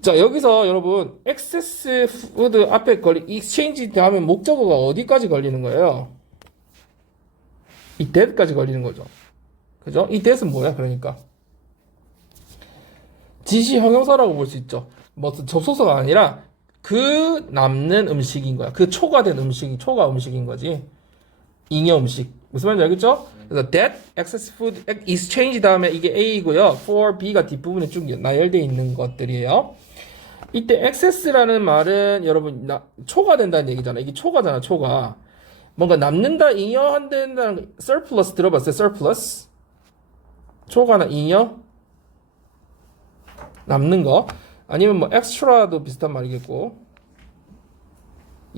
자, 여기서 여러분 액세스 푸드 앞에 exchange 다음에 목적어가 어디까지 걸리는 거예요? 이 that까지 걸리는 거죠. 그죠? 이 that은 뭐야? 그러니까 지시 형용사라고 볼 수 있죠. 뭐 접속사가 아니라 그 남는 음식인 거야. 그 초과된 음식이 초과 음식인 거지. 잉여 음식. 무슨 말인지 알겠죠? 그래서 that, excess food, exchange 다음에 이게 A이고요. for B가 뒷부분에 쭉 나열되어 있는 것들이에요. 이때 excess라는 말은 여러분 초과된다는 얘기잖아. 이게 초과잖아. 초과. 뭔가 남는다, 잉여한다는 surplus 들어봤어요? surplus? 초과나 잉여? 남는 거. 아니면 뭐 extra도 비슷한 말이겠고.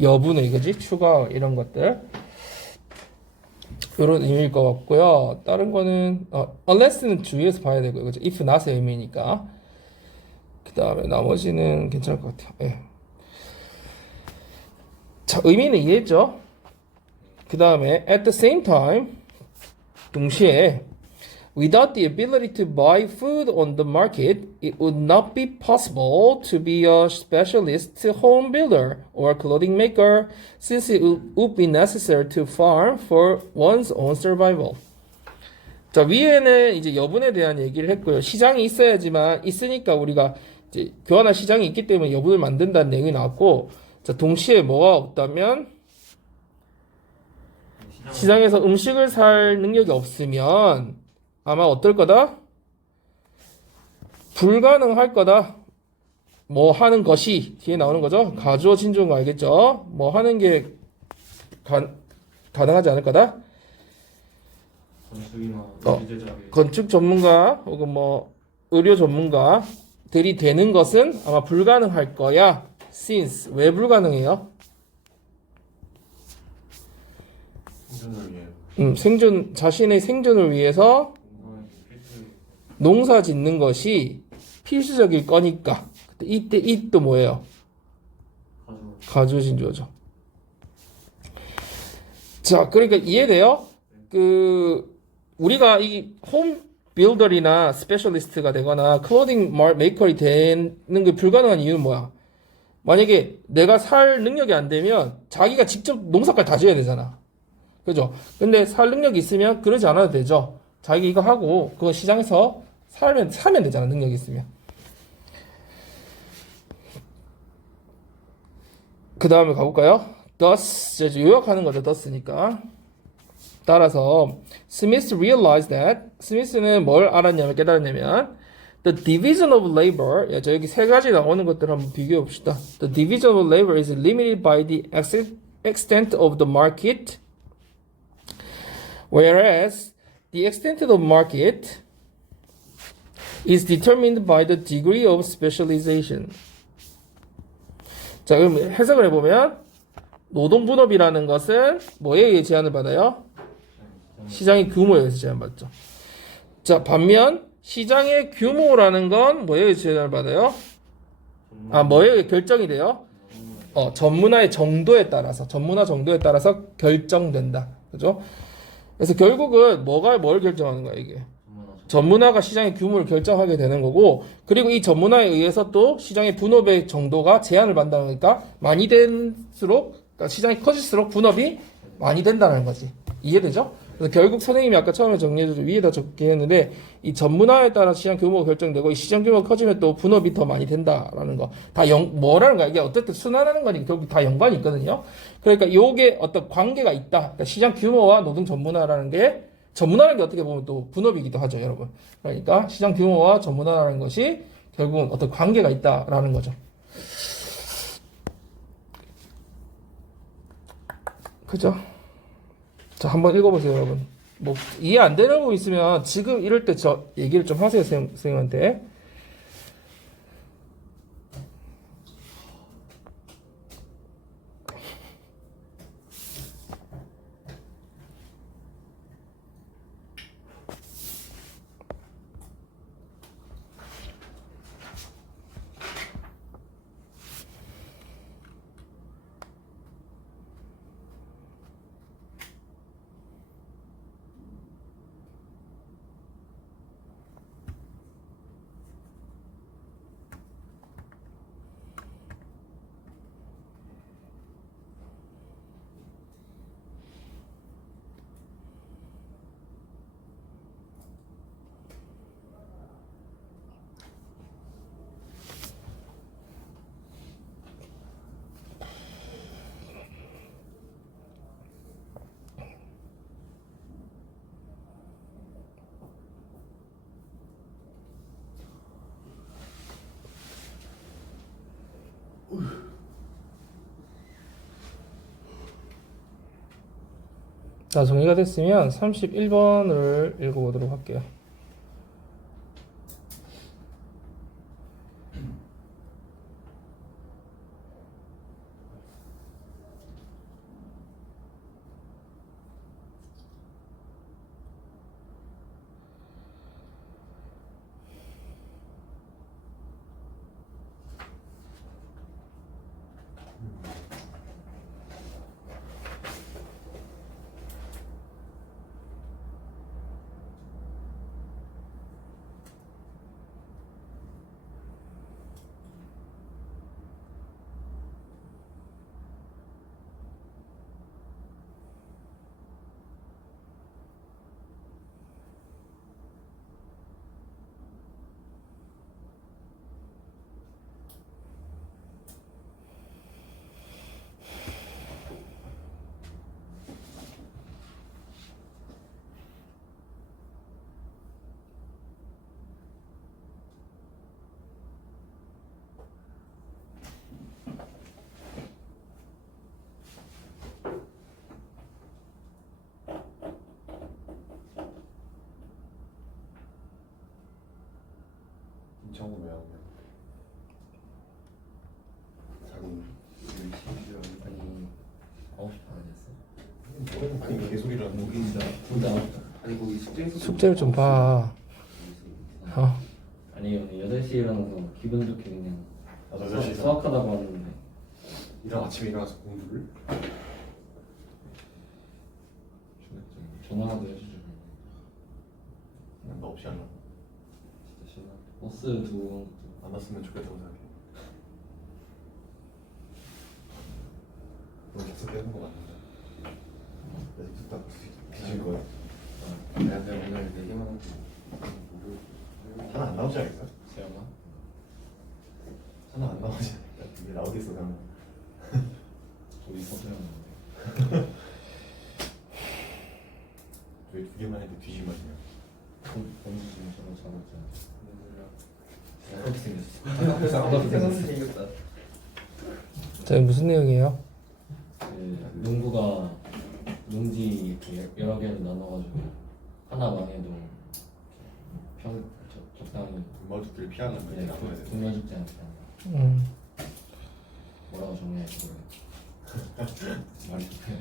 여분의 이거지. 추가 이런 것들. 이런 의미일 것 같고요. 다른 거는 unless는 주의해서 봐야 되고 이거죠. if not의 의미니까. 그 다음에 나머지는 괜찮을 것 같아요. 예. 자, 의미는 이해했죠? 그 다음에 at the same time 동시에 without the ability to buy food on the market, it would not be possible to be a specialist home builder or clothing maker since it would be necessary to farm for one's own survival. 자, 위에는 이제 여분에 대한 얘기를 했고요. 시장이 있어야지만 있으니까 우리가 이제 교환할 시장이 있기 때문에 여분을 만든다는 내용이 나왔고, 자, 동시에 뭐가 없다면 시장에서 음식을 살 능력이 없으면 아마 어떨 거다? 불가능할 거다. 뭐 하는 것이 뒤에 나오는 거죠. 가주어 진주인 거 알겠죠? 뭐 하는 게 가능하지 않을 거다. 건축이나 기재자의 건축 전문가 혹은 뭐 의료 전문가들이 되는 것은 아마 불가능할 거야. since 왜 불가능해요? 생존을 위해 자신의 생존을 위해서 농사 짓는 것이 필수적일 거니까. 이때 또 뭐예요? 가주어 진주어죠. 자, 그러니까 이해돼요? 우리가 이 홈 빌더리나 스페셜리스트가 되거나 클로딩 메이커이 되는 게 불가능한 이유는 뭐야? 만약에 내가 살 능력이 안 되면 자기가 직접 농사까지 다 지어야 되잖아. 그죠? 근데 살 능력이 있으면 그러지 않아도 되죠. 자기 이거 하고 그거 시장에서 사면 되잖아. 능력이 있으면. 그 다음에 가볼까요? Thus, 이제 요약하는 거죠. thus니까. 따라서 Smith realized that 스미스는 뭘 알았냐면 깨달았냐면 the division of labor 저 여기 세 가지 나오는 것들 한번 비교해 봅시다. The division of labor is limited by the extent of the market, whereas the extent of the market is determined by the degree of specialization. 자, 그럼 해석을 해보면 노동 분업이라는 것은 뭐에 의해 제한을 받아요? 시장의 규모에 의해서 제한받죠. 자, 반면 시장의 규모라는 건 뭐에 의해 제한을 받아요? 뭐에 의해 결정이 돼요? 전문화의 정도에 따라서 결정된다. 그죠? 그래서 결국은 뭘 결정하는 거야, 이게? 전문화가 시장의 규모를 결정하게 되는 거고, 그리고 이 전문화에 의해서 또 시장의 분업의 정도가 제한을 받는다니까 많이 될수록, 그러니까 시장이 커질수록 분업이 많이 된다는 거지. 이해되죠? 그래서 결국 선생님이 아까 처음에 정리해줘서 위에다 적게 했는데, 이 전문화에 따라 시장 규모가 결정되고, 이 시장 규모가 커지면 또 분업이 더 많이 된다라는 거. 다 뭐라는 거야? 이게 어쨌든 순환하는 거니까 결국 다 연관이 있거든요. 그러니까 요게 어떤 관계가 있다. 그러니까 시장 규모와 노동 전문화라는 게, 전문화라는 게 어떻게 보면 또 분업이기도 하죠, 여러분. 그러니까 시장 규모와 전문화라는 것이 결국은 어떤 관계가 있다라는 거죠. 그죠? 자, 한번 읽어보세요, 여러분. 뭐, 이해 안 되는 거 있으면 지금 이럴 때 저 얘기를 좀 하세요, 선생님한테. 자, 정리가 됐으면 31번을 읽어보도록 할게요. 인천고 왜 하냐? 자기 아니 9시 반에 됐어. 아니 개소리를 하는 목이 진짜 둘다 아니 거기 숙제를 좀 봐. 아니 오늘 8시에 일어나서 기분 좋게 그냥 나도 8시에 수학하다고 왔는데 아침에 일어나서 공부를 전화라도 해주죠. 나 없이 안 나. 진짜 싫어. 버스 두고 안 왔으면 좋겠다고 생각해. 너 계속 빼는 거 맞는데? 나 계속 딱 뒤질 거야. 내가 오늘 내기만 하고 하나 안 나오지 않겠어? 세영아 하나 안 나오지 않을까? 이게 나오겠어 그러면. 우리 서세영인데 왜 두 개만 해도 뒤지면 범수 지금 저거 잡았잖아. 그렇게 생겼어. 자, 무슨 내용이에요? 그 농구가 농지 이렇게 여러 개로 나눠가지고 하나 망해도 적당히 동마죽들 피하는 거 이제 나와야 돼. 동료 죽지 않게 뭐라고 정리할지 모르겠어. 말이 좋게.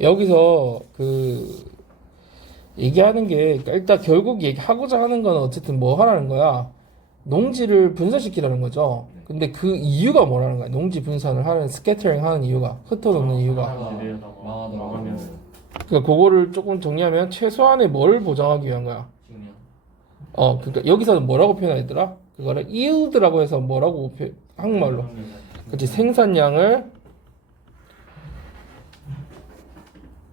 여기서 그 얘기하는 게, 그러니까 일단 결국 얘기하고자 하는 건 어쨌든 뭐 하라는 거야? 농지를 분산시키라는 거죠. 근데 그 이유가 뭐라는 거야? 농지 분산을 하는, 스캐터링 하는 이유가, 흩어놓는 이유가. 망하더라고. 그러니까 그거를 조금 정리하면 최소한의 뭘 보장하기 위한 거야? 식량. 그러니까 여기서는 뭐라고 표현하더라? 그거를 yield라고 해서 뭐라고 한국말로. 그렇지, 생산량을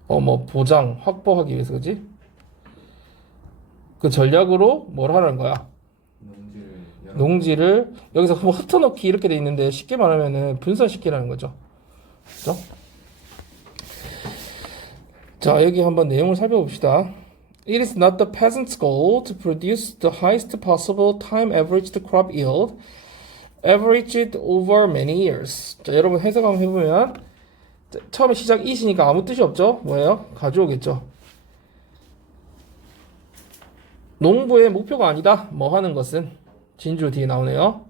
뭐 보장, 확보하기 위해서, 그지? 그 전략으로 뭘 하는 거야? 농지를 여기서 뭐 흩어놓기 이렇게 돼 있는데 쉽게 말하면은 분산시키라는 거죠. 그죠? 자, 여기 한번 내용을 살펴봅시다. It is not the peasant's goal to produce the highest possible time averaged crop yield, averaged over many years. 자, 여러분 해석 한번 해보면 처음에 시작 it이니까 아무 뜻이 없죠? 뭐예요? 가져오겠죠. 농부의 목표가 아니다. 뭐 하는 것은 진주 뒤에 나오네요.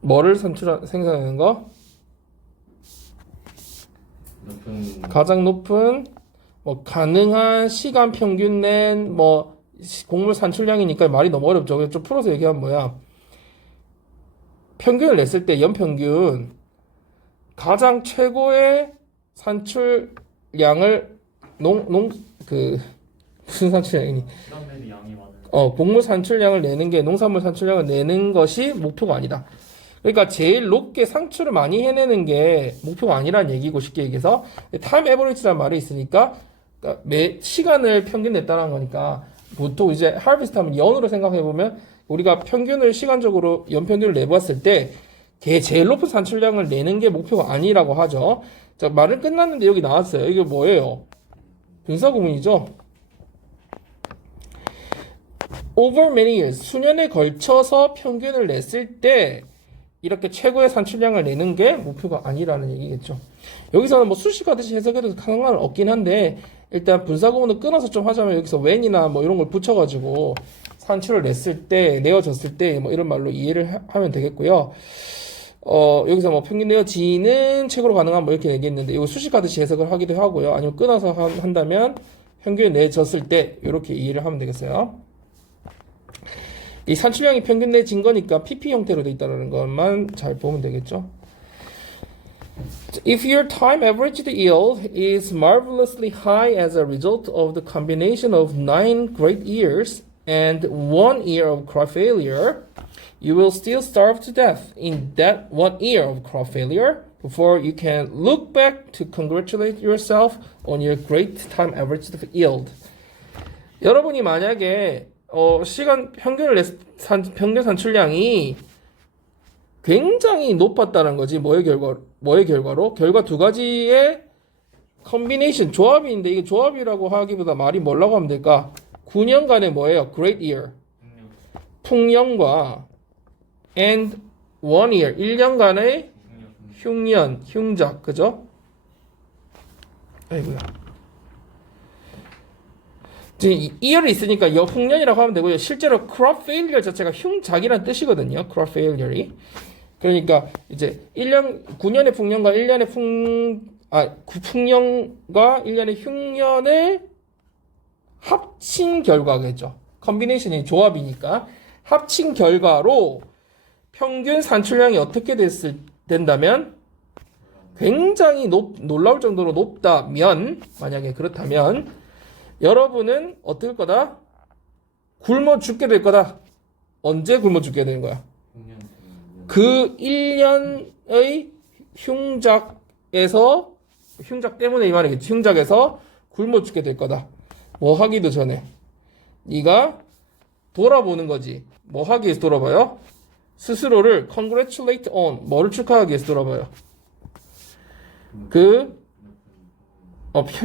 뭐를 생산하는 거? 가장 높은 뭐 가능한 시간 평균 낸 뭐 곡물 산출량이니까 말이 너무 어렵죠. 그래서 좀 풀어서 얘기하면 뭐야? 평균을 냈을 때 연평균 가장 최고의 산출량을 무슨 산출량이니? 곡물 산출량을 내는 게 농산물 산출량을 내는 것이 목표가 아니다. 그러니까 제일 높게 상추를 많이 해내는 게 목표가 아니라는 얘기고 쉽게 얘기해서 타임 에버리지라는 말이 있으니까 그러니까 매 시간을 평균 냈다는 거니까 보통 이제 하비스트 하면 연으로 생각해 보면 우리가 평균을 시간적으로 연평균을 내봤을 때 걔 제일 높은 산출량을 내는 게 목표가 아니라고 하죠. 자, 말은 끝났는데 여기 나왔어요. 이게 뭐예요? 분사구문이죠. Over many years, 수년에 걸쳐서 평균을 냈을 때 이렇게 최고의 산출량을 내는 게 목표가 아니라는 얘기겠죠. 여기서는 뭐 수식하듯이 해석해도 상관은 없긴 한데 일단 분사구문을 끊어서 좀 하자면 여기서 when이나 뭐 이런 걸 붙여가지고 산출을 냈을 때, 내어졌을 때 뭐 이런 말로 이해를 하면 되겠고요. 여기서 뭐 평균 내어지는 최고로 가능한 뭐 이렇게 얘기했는데 이거 수식하듯이 해석을 하기도 하고요. 아니면 끊어서 한다면 평균 내졌을 때 이렇게 이해를 하면 되겠어요. 이 산출량이 평균 내진 거니까 PP 형태로 돼 있다는 것만 잘 보면 되겠죠. If your time averaged yield is marvelously high as a result of the combination of 9 great years and 1 year of crop failure, you will still starve to death in that 1 year of crop failure before you can look back to congratulate yourself on your great time averaged yield. 여러분이 만약에 평균 산출량이 굉장히 높았다는 거지. 뭐의 결과로? 결과 두 가지의 컨비네이션, 조합인데 이게 조합이라고 하기보다 말이 뭐라고 하면 될까? 9년간의 뭐예요? Great year. 풍년과 and 1 year. 1년간의 흉작. 그죠? 아이고야. 지금 year이 있으니까 흉년이라고 하면 되고요. 실제로 crop failure 자체가 흉작이라는 뜻이거든요. crop failure이. 그러니까 이제 9년의 풍년과 1년의 풍년과 1년의 흉년을 합친 결과겠죠. 컨비네이션이 조합이니까 합친 결과로 평균 산출량이 어떻게 된다면 굉장히 놀라울 정도로 높다면, 만약에 그렇다면 여러분은 어떨 거다? 굶어 죽게 될 거다. 언제 굶어 죽게 되는 거야? 그 1년의 흉작 때문에 이 말이겠지. 흉작에서 굶어 죽게 될 거다. 뭐 하기도 전에 네가 돌아보는 거지. 뭐 하기 위해서 돌아봐요? 스스로를 congratulate on, 뭐를 축하하기 위해서 돌아봐요?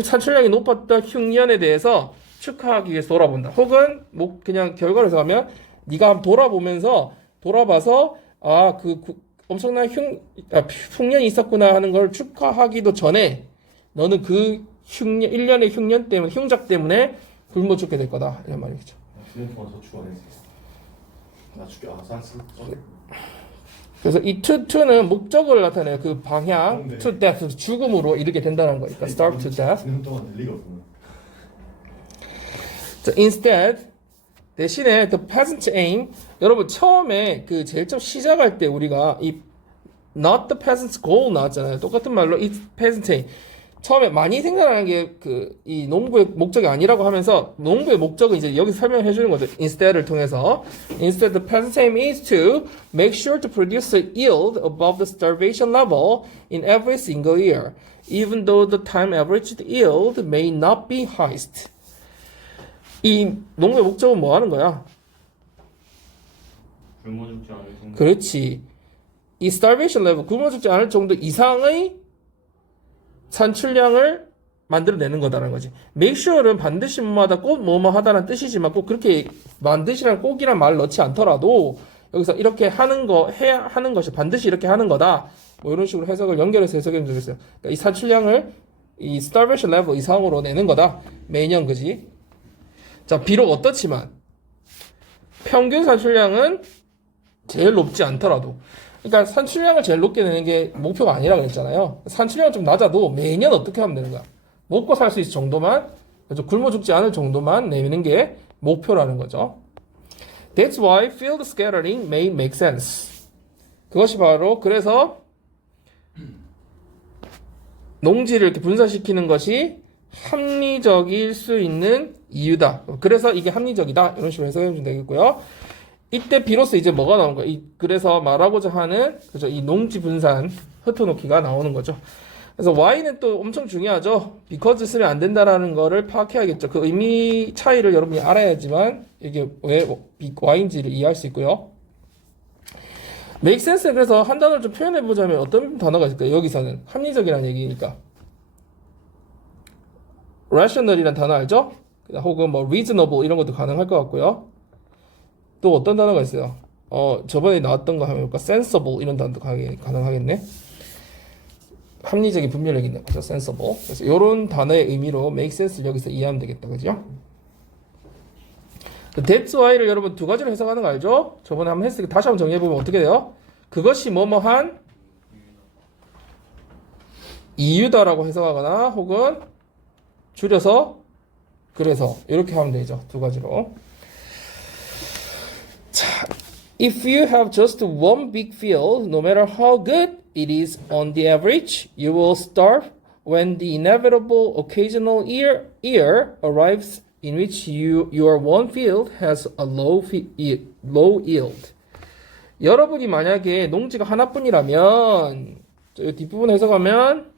산출량이 높았던 흉년에 대해서 축하하기 위해서 돌아본다. 혹은 뭐 그냥 결과를 해서 네가 한번 돌아봐서 엄청난 풍년이 있었구나 하는 걸 축하하기도 전에 너는 그 1년의 흉년 때문에, 흉작 때문에 굶어 죽게 될 거다. 이런 말이겠죠. 주년 동안 더 죽어야지. 나 죽여. 그래서 이 to는 목적을 나타내요. 그 방향, 네. to death, 죽음으로 이르게 된다는 거니까 starve to death. 주년 동안 될 리가 없구나. 자, instead, 대신에 the peasant's aim, 여러분 처음에 그 제일 처음 시작할 때 우리가 이 not the peasant's goal 나왔잖아요. 똑같은 말로 it's peasant's aim. 처음에 많이 생산하는 게 이 농부의 목적이 아니라고 하면서 농부의 목적은 이제 여기서 설명해 주는 거죠. instead를 통해서. Instead, the present aim is to make sure to produce a yield above the starvation level in every single year, even though the time averaged yield may not be highest. 이 농부의 목적은 뭐 하는 거야? 굶어 죽지 않을 정도. 그렇지. 이 starvation level, 굶어 죽지 않을 정도 이상의 산출량을 만들어내는 거다라는 거지. make sure는 반드시 뭐마다 꼭 뭐뭐 하다는 뜻이지만 꼭 그렇게 반드시란 꼭이란 말을 넣지 않더라도 여기서 이렇게 하는 거 해야 하는 것이 반드시 이렇게 하는 거다. 뭐 이런 식으로 해석을 연결해서 해석해 주면 되겠어요. 그러니까 이 산출량을 이 starvation level 이상으로 내는 거다. 매년 그지. 자, 비록 어떻지만 평균 산출량은 제일 높지 않더라도, 그러니까 산출량을 제일 높게 내는 게 목표가 아니라 그랬잖아요. 산출량은 좀 낮아도 매년 어떻게 하면 되는 거야? 먹고 살 수 있을 정도만, 그렇죠? 굶어 죽지 않을 정도만 내는 게 목표라는 거죠. That's why field scattering may make sense. 그것이 바로 그래서 농지를 이렇게 분산시키는 것이 합리적일 수 있는 이유다. 그래서 이게 합리적이다. 이런 식으로 해석해주면 되겠고요. 이때 비로소 이제 뭐가 나온 거야? 그래서 말하고자 하는, 그죠? 이 농지 분산, 흩어놓기가 나오는 거죠. 그래서 Y는 또 엄청 중요하죠. because 쓰면 안 된다라는 거를 파악해야겠죠. 그 의미 차이를 여러분이 알아야지만 이게 왜 Y인지를 이해할 수 있고요. make sense. 그래서 한 단어를 좀 표현해보자면 어떤 단어가 있을까요? 여기서는 합리적이라는 얘기니까. rational이라는 단어 알죠? 혹은 뭐 reasonable 이런 것도 가능할 것 같고요. 또 어떤 단어가 있어요? 저번에 나왔던 거 하면 sensible 이런 단어도 가능하겠네. 합리적인 분별력 있는 거죠. sensible. 그래서 이런 단어의 의미로 make sense를 여기서 이해하면 되겠다. 그죠? that's why를 여러분 두 가지로 해석하는 거 알죠? 저번에 한번 했으니까 다시 한번 정리해보면 어떻게 돼요? 그것이 뭐뭐한 이유다라고 해석하거나 혹은 줄여서 그래서 이렇게 하면 되죠. 두 가지로. 자, if you have just one big field, no matter how good it is on the average, you will starve when the inevitable occasional year arrives in which your one field has a low yield. 여러분이 만약에 농지가 하나뿐이라면 저 뒷부분 해석하면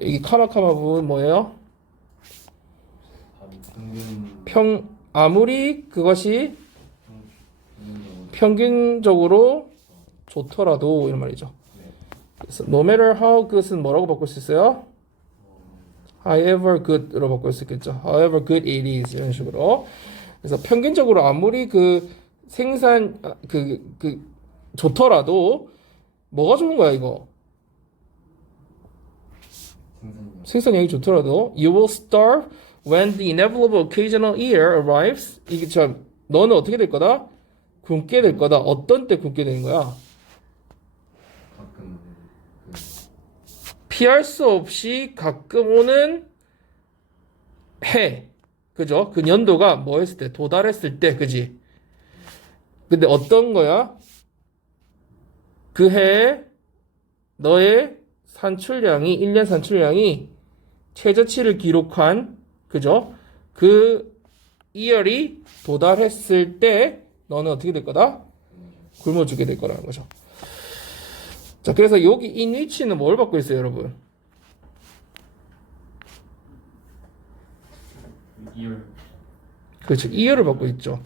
이 카마카마 부분 뭐예요? 아무리 그것이 평균적으로 좋더라도 이런 말이죠. 그래서 no matter how good은 뭐라고 바꿀 수 있어요? however good으로 바꿀 수 있겠죠. however good it is 이런 식으로. 그래서 평균적으로 아무리 그 생산 좋더라도 뭐가 좋은 거야 이거? 생산량이 좋더라도 you will starve when the inevitable occasional year arrives. 이게 참 너는 어떻게 될 거다? 굶게 될 거다. 어떤 때 굶게 되는 거야? 가끔 피할 수 없이 가끔 오는 해. 그죠? 그 연도가 뭐 했을 때? 도달했을 때. 그지? 근데 어떤 거야? 그 해에 너의 산출량이 1년 산출량이 최저치를 기록한 그죠? 그 이열이 도달했을 때 너는 어떻게 될 거다? 굶어 죽게 될 거라는 거죠. 자, 그래서 여기 in which는 뭘 받고 있어요, 여러분? 이열. 그렇죠. 이열을 받고 있죠.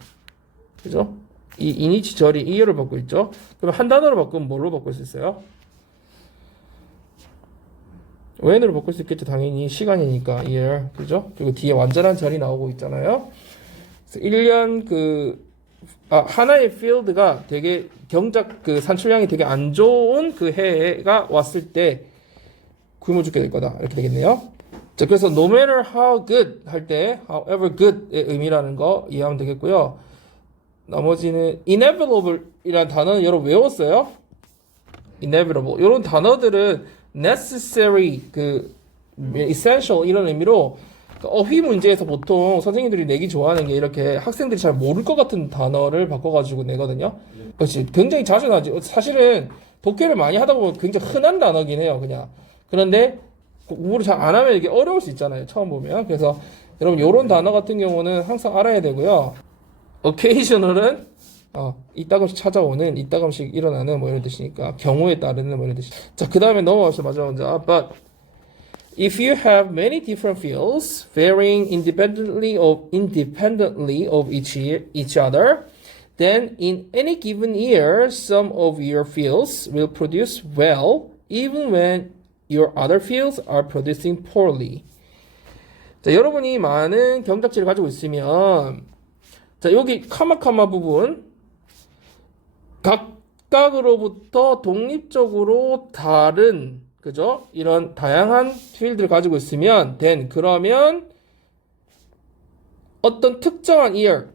그죠? 이 in which 절이 이열을 받고 있죠. 그럼 한 단어로 바꾸면 뭘로 바꿀 수 있어요? when으로 바꿀 수 있겠죠. 당연히 시간이니까 year. 그죠? 그리고 뒤에 완전한 절이 나오고 있잖아요. 그래서 1년 하나의 필드가 되게 경작 산출량이 되게 안 좋은 그 해가 왔을 때 굶어 죽게 될 거다. 이렇게 되겠네요. 자, 그래서 no matter how good 할 때 however good의 의미라는 거 이해하면 되겠고요. 나머지는 inevitable 이라는 단어는 여러분 외웠어요? inevitable. 이런 단어들은 necessary, essential 이런 의미로 어휘 문제에서 보통 선생님들이 내기 좋아하는 게 이렇게 학생들이 잘 모를 것 같은 단어를 바꿔가지고 내거든요. 그렇지. 굉장히 자주 나지. 사실은 독해를 많이 하다 보면 굉장히 흔한 단어긴 해요, 그냥. 그런데 공부를 잘 안 하면 이게 어려울 수 있잖아요, 처음 보면. 그래서 여러분 요런 단어 같은 경우는 항상 알아야 되고요. occasional은 이따금씩 찾아오는, 이따금씩 일어나는 뭐 이런 뜻이니까 경우에 따르는 뭐 이런 뜻이. 자, 그 다음에 넘어가서 마지막 문제. But if you have many different fields varying independently of each other, then in any given year, some of your fields will produce well, even when your other fields are producing poorly. 자, 여러분이 많은 경작지를 가지고 있으면, 자, 여기 카마카마 부분, 각각으로부터 독립적으로 다른, 그죠? 이런 다양한 필드를 가지고 있으면, 그러면 어떤 특정한 year,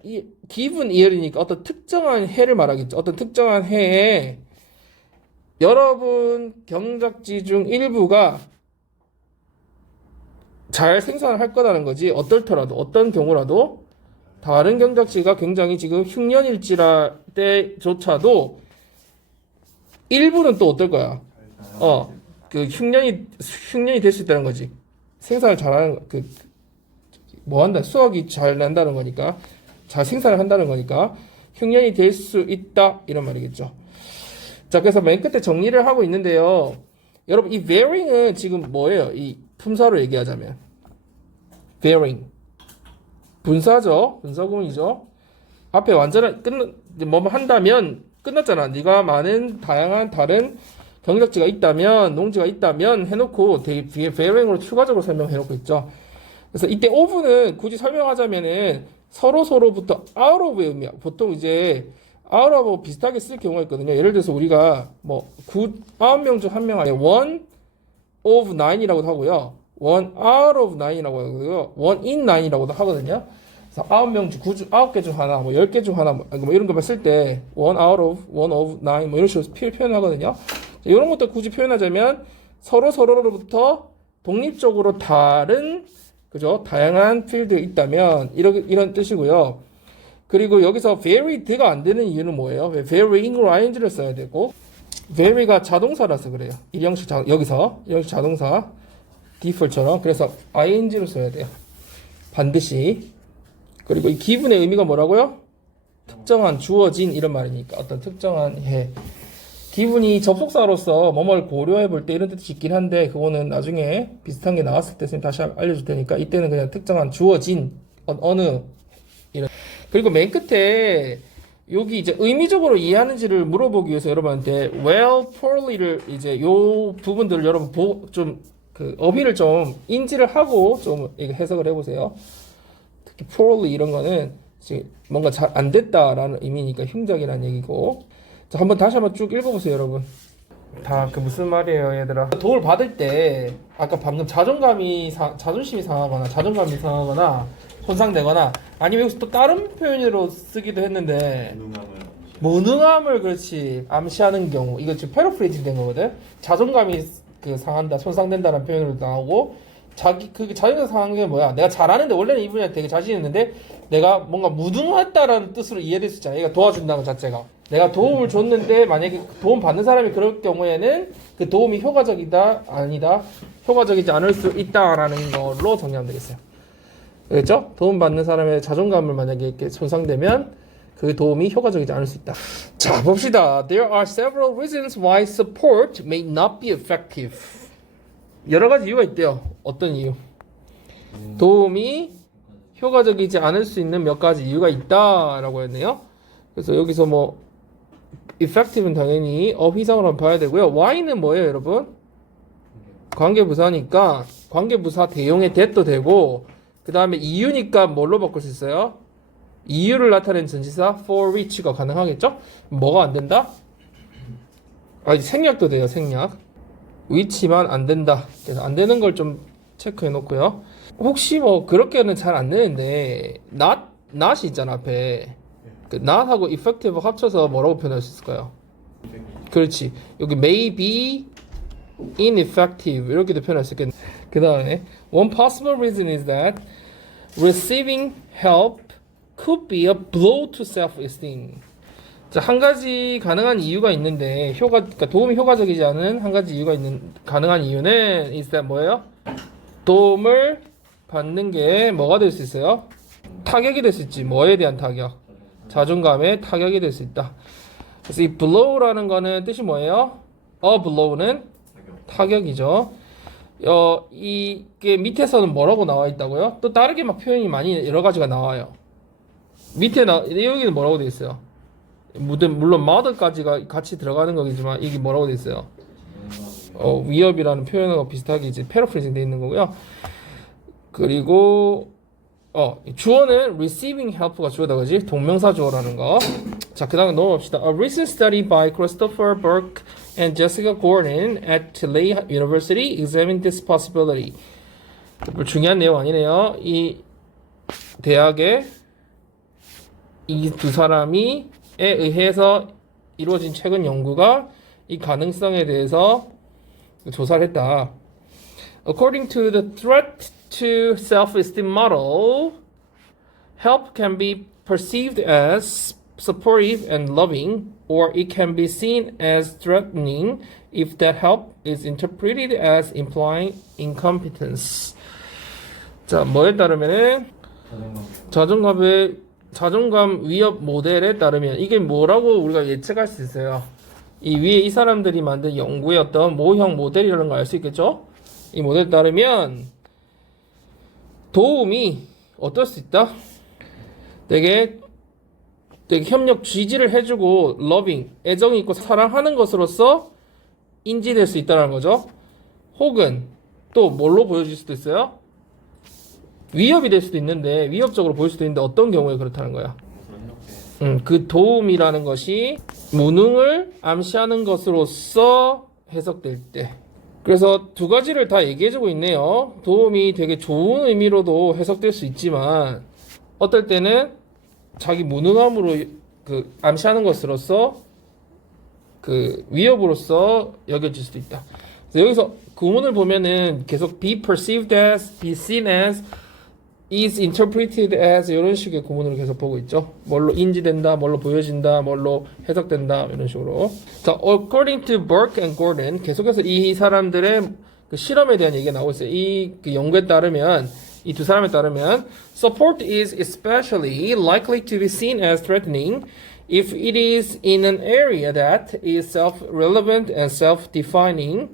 given year이니까 어떤 특정한 해를 말하겠죠. 어떤 특정한 해에 여러분 경작지 중 일부가 잘 생산을 할 거라는 거지. 어떨더라도, 어떤 경우라도 다른 경작지가 굉장히 지금 흉년일지라 때조차도 일부는 또 어떨 거야? 그 흉년이 될 수 있다는 거지. 생산을 잘하는 수확이 잘 난다는 거니까, 잘 생산을 한다는 거니까 흉년이 될 수 있다 이런 말이겠죠. 자, 그래서 맨 끝에 정리를 하고 있는데요. 여러분 이 varying은 지금 뭐예요? 이 품사로 얘기하자면 varying 분사죠. 분사구문이죠. 앞에 완전한 뭐 한다면 끝났잖아. 네가 많은 다양한 다른 경작지가 있다면, 농지가 있다면 해놓고 뒤에 varying으로 추가적으로 설명해놓고 있죠. 그래서 이때 of는 굳이 설명하자면은 서로부터 out of의 의미야. 보통 이제 out of하고 비슷하게 쓸 경우가 있거든요. 예를 들어서 우리가 뭐 9명 중 한 명 안에 one of nine이라고도 하고요. one out of nine이라고 하고요. one in nine이라고도 하거든요. 그래서 9명 중 9개 중 하나, 뭐 10개 중 하나, 뭐 이런 거만 쓸 때 one out of, one of nine 뭐 이런 식으로 표현하거든요. 이런 것도 굳이 표현하자면 서로로부터 독립적으로 다른, 그죠? 다양한 필드가 있다면 이런 뜻이고요. 그리고 여기서 varyed가 안 되는 이유는 뭐예요? 왜 varying으로 ing를 써야 되고, vary가 자동사라서 그래요. 여기서 자동사 default처럼. 그래서 ing로 써야 돼요. 반드시. 그리고 이 given의 의미가 뭐라고요? 특정한, 주어진 이런 말이니까 어떤 특정한 해. 기분이 접속사로서 뭐뭘 고려해 볼 때 이런 뜻이 있긴 한데, 그거는 나중에 비슷한 게 나왔을 때 선생님 다시 알려줄 테니까 이때는 그냥 특정한 주어진 어느 이런. 그리고 맨 끝에 여기 이제 의미적으로 이해하는지를 물어보기 위해서 여러분한테 well, poorly를 이제 요 부분들을 여러분 좀 그 어휘를 좀 인지를 하고 좀 해석을 해보세요. 특히 poorly 이런 거는 뭔가 잘 안 됐다라는 의미니까 흉작이라는 얘기고. 자, 다시 한번 쭉 읽어보세요, 여러분. 다 무슨 말이에요, 얘들아. 도움을 받을 때 아까 방금 자존심이 상하거나 손상되거나, 아니면 여기서 또 다른 표현으로 쓰기도 했는데 무능함을 그렇지 암시하는 경우, 이거 지금 패러프레이즈 된 거거든. 자존감이 상한다, 손상된다는 표현으로 나오고, 자존감 상한 게 뭐야? 내가 잘하는데 원래는 이 분야에 되게 자신 있는데 내가 뭔가 무능했다라는 뜻으로 이해될 수 있잖아. 얘가 도와준다는 것 자체가. 내가 도움을 줬는데 만약에 도움 받는 사람이 그럴 경우에는 그 도움이 효과적이다, 아니다, 효과적이지 않을 수 있다라는 걸로 정리하면 되겠어요. 그렇죠? 도움 받는 사람의 자존감을 만약에 이렇게 손상되면 그 도움이 효과적이지 않을 수 있다. 자, 봅시다. There are several reasons why support may not be effective. 여러 가지 이유가 있대요. 어떤 이유? 도움이 효과적이지 않을 수 있는 몇 가지 이유가 있다라고 했네요. 그래서 여기서 뭐 effective는 당연히 어휘상으로 한번 봐야 되고요. why는 뭐예요, 여러분? 관계부사니까 관계부사 대용의 that도 되고, 그 다음에 이유니까 뭘로 바꿀 수 있어요? 이유를 나타낸 전치사 for which가 가능하겠죠? 뭐가 안 된다? 생략도 돼요, 생략. which만 안 된다. 그래서 안 되는 걸 좀 체크해 놓고요. 혹시 뭐 그렇게는 잘 안 되는데 not이 있잖아, 앞에. 그 not하고 effective 합쳐서 뭐라고 표현할 수 있을까요? 그렇지. 여기 may be ineffective 이렇게도 표현할 수 있겠네. 그 다음에 one possible reason is that receiving help could be a blow to self-esteem. 자, 한 가지 가능한 이유가 있는데 그러니까 도움이 효과적이지 않은 한 가지 이유가 가능한 이유는 is that 뭐예요? 도움을 받는 게 뭐가 될 수 있어요? 타격이 될 수 있지. 뭐에 대한 타격? 자존감에 타격이 될 수 있다. 그래서 이 blow라는 거는 뜻이 뭐예요? blow는 타격이죠. 이게 밑에서는 뭐라고 나와 있다고요? 또 다르게 막 표현이 많이 여러 가지가 나와요. 여기는 뭐라고 돼 있어요? 물론 mother까지가 같이 들어가는 거겠지만 이게 뭐라고 돼 있어요? 위협이라는 표현하고 비슷하게 이제 패러프레이징 돼 있는 거고요. 그리고 주어는 receiving help가 주어다 그지? 동명사 주어라는 거. 자, 그 다음에 넘어갑시다. A recent study by Christopher Burke and Jessica Gordon at Tulane University examined this possibility. 뭐 중요한 내용 아니네요. 이 대학의 이 두 사람에 의해서 이루어진 최근 연구가 이 가능성에 대해서 조사를 했다. According to the threat to self-esteem model, help can be perceived as supportive and loving, or it can be seen as threatening if that help is interpreted as implying incompetence. 자, 뭐에 따르면은 자존감 위협 모델에 따르면 이게 뭐라고 우리가 예측할 수 있어요. 이 위에 이 사람들이 만든 연구의 어떤 모형 모델이라는 걸 알 수 있겠죠? 이 모델에 따르면 도움이 어떨 수 있다? 되게 협력 지지를 해주고 loving, 애정이 있고 사랑하는 것으로서 인지될 수 있다는 거죠. 혹은 또 뭘로 보여질 수도 있어요? 위협이 될 수도 있는데 위협적으로 보일 수도 있는데 어떤 경우에 그렇다는 거야? 그 도움이라는 것이 무능을 암시하는 것으로서 해석될 때. 그래서 두 가지를 다 얘기해주고 있네요. 도움이 되게 좋은 의미로도 해석될 수 있지만 어떨 때는 자기 무능함으로 암시하는 것으로서 위협으로서 여겨질 수도 있다. 그래서 여기서 구문을 보면은 계속 be perceived as, be seen as, is interpreted as 이런 식의 구문으로 계속 보고 있죠. 뭘로 인지된다, 뭘로 보여진다, 뭘로 해석된다 이런 식으로. 자, according to Burke and Gordon 계속해서 이 사람들의 그 실험에 대한 얘기가 나오고 있어요. 그 연구에 따르면 이 두 사람에 따르면 support is especially likely to be seen as threatening if it is in an area that is self-relevant and self-defining.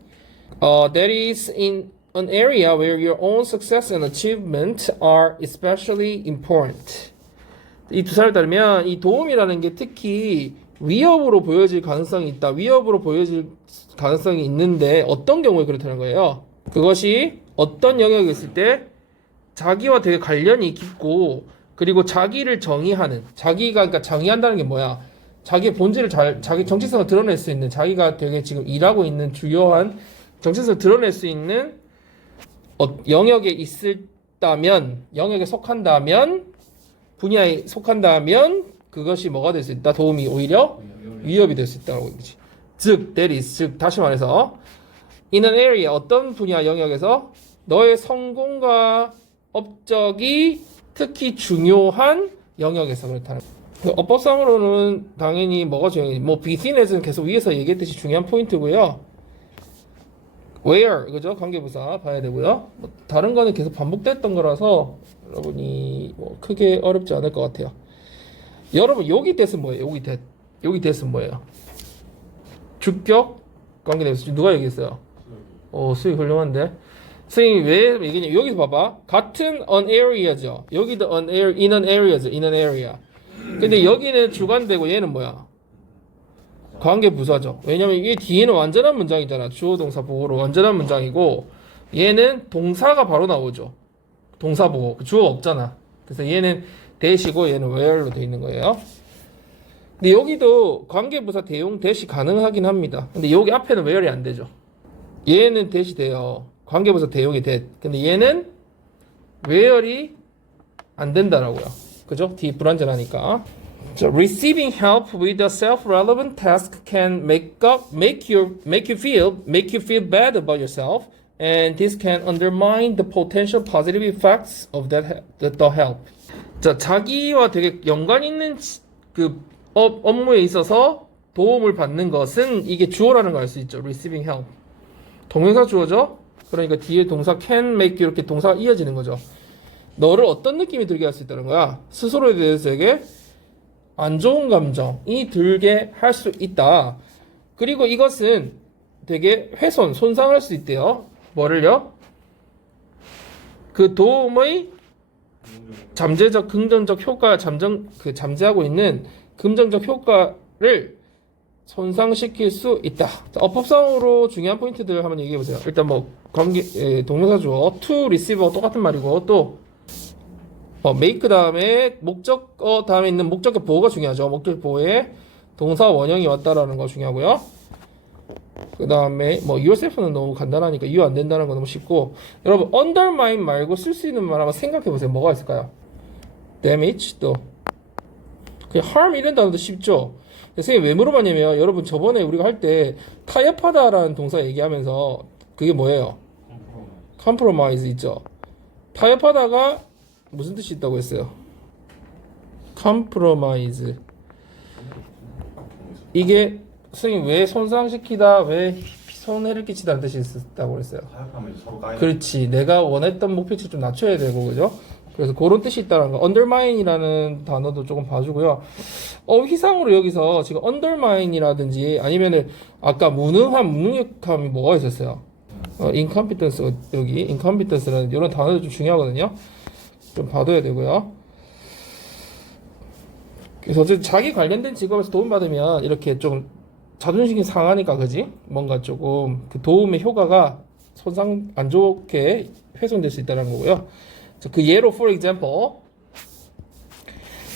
That is in an area where your own success and achievement are especially important. 이 두 사람에 따르면 이 도움이라는 게 특히 위협으로 보여질 가능성이 있다. 위협으로 보여질 가능성이 있는데 어떤 경우에 그렇다는 거예요. 그것이 어떤 영역에 있을 때 자기와 되게 관련이 깊고 그리고 자기를 정의하는 그러니까 정의한다는 게 뭐야? 자기의 본질을 자기 정체성을 드러낼 수 있는 자기가 되게 지금 일하고 있는 주요한 정체성을 드러낼 수 있는 영역에 영역에 속한다면 분야에 속한다면 그것이 뭐가 될 수 있다? 도움이 오히려 위협이 될 수 있다고 얘기지. 즉 다시 말해서 in an area 어떤 분야 영역에서 너의 성공과 업적이 특히 중요한 영역에서 그렇다는 거예요. 어법상으로는 당연히 뭐가 중요해? 비즈니스는 계속 위에서 얘기했듯이 중요한 포인트고요. where 그죠? 관계부사 봐야 되고요. 다른 거는 계속 반복됐던 거라서 여러분이 크게 어렵지 않을 것 같아요. 여러분 여기 that은 뭐예요? 여기 that은 뭐예요? 주격 관계대명사 누가 얘기했어요? 수익 훌륭한데. 선생님이 왜 얘기냐? 여기서 봐봐. 같은 an area죠. 여기도 in an area죠. in an area. 근데 여기는 주관되고 얘는 뭐야? 관계부사죠. 왜냐면 이 뒤에는 완전한 문장이잖아. 주어 동사 보호로 완전한 문장이고 얘는 동사가 바로 나오죠. 동사 보호. 주어 없잖아. 그래서 얘는 대시고 얘는 where로 되어 있는 거예요. 근데 여기도 관계부사 대용 대시 가능하긴 합니다. 근데 여기 앞에는 where이 안 되죠. 얘는 대시 돼요. 관계부사 대용이 돼. 근데 얘는 where이 안 된다라고요. 그죠? 뒤 불완전하니까. So, receiving help with a self-relevant task can make you feel bad about yourself, and this can undermine the potential positive effects of the help. 자, 자기와 되게 연관 있는 업무에 있어서 도움을 받는 것은 이게 주어라는 걸 알 수 있죠. receiving help. 동명사 주어죠. 그러니까 뒤에 동사 can make 이렇게 동사가 이어지는 거죠. 너를 어떤 느낌이 들게 할 수 있다는 거야. 스스로에 대해서에게 안 좋은 감정이 들게 할 수 있다. 그리고 이것은 되게 손상할 수 있대요. 뭐를요? 그 도움의 잠재적 긍정적 효과 잠재하고 있는 긍정적 효과를 손상시킬 수 있다. 자, 어법상으로 중요한 포인트들 한번 얘기해 보세요. 일단 뭐 동명사 주어 to receive 똑같은 말이고 또 make 다음에 목적어 다음에 있는 목적격 보호가 중요하죠. 목적격 보호에 동사 원형이 왔다라는 거 중요하고요. 그 다음에 뭐 yourself는 너무 간단하니까 you 안 된다는 거 너무 쉽고 여러분 undermine 말고 쓸 수 있는 말 한번 생각해 보세요. 뭐가 있을까요? damage 또 그냥 harm 이런 단어도 쉽죠. 선생님 왜 물어봤냐면 여러분 저번에 우리가 할 때 타협하다라는 동사 얘기하면서 그게 뭐예요? compromise 있죠. 타협하다가 무슨 뜻이 있다고 했어요? compromise 이게 선생님 왜 손상시키다 왜 손해를 끼치다는 뜻이 있다고 그랬어요. 타협하면 이제 서로 까이는. 그렇지. 내가 원했던 목표치 좀 낮춰야 되고 그죠? 그래서 그런 뜻이 있다는 거. undermine이라는 단어도 조금 봐주고요. 희상으로 여기서 지금 undermine이라든지 아니면은 아까 무능함이 뭐가 있었어요? incompetence 여기 incompetence라는 이런 단어도 좀 중요하거든요. 좀 봐둬야 되고요. 그래서 어쨌든 자기 관련된 직업에서 도움받으면 이렇게 좀 자존심이 상하니까 그지? 뭔가 조금 그 도움의 효과가 손상 안 좋게 훼손될 수 있다는 거고요. 자, 그 예로 for example,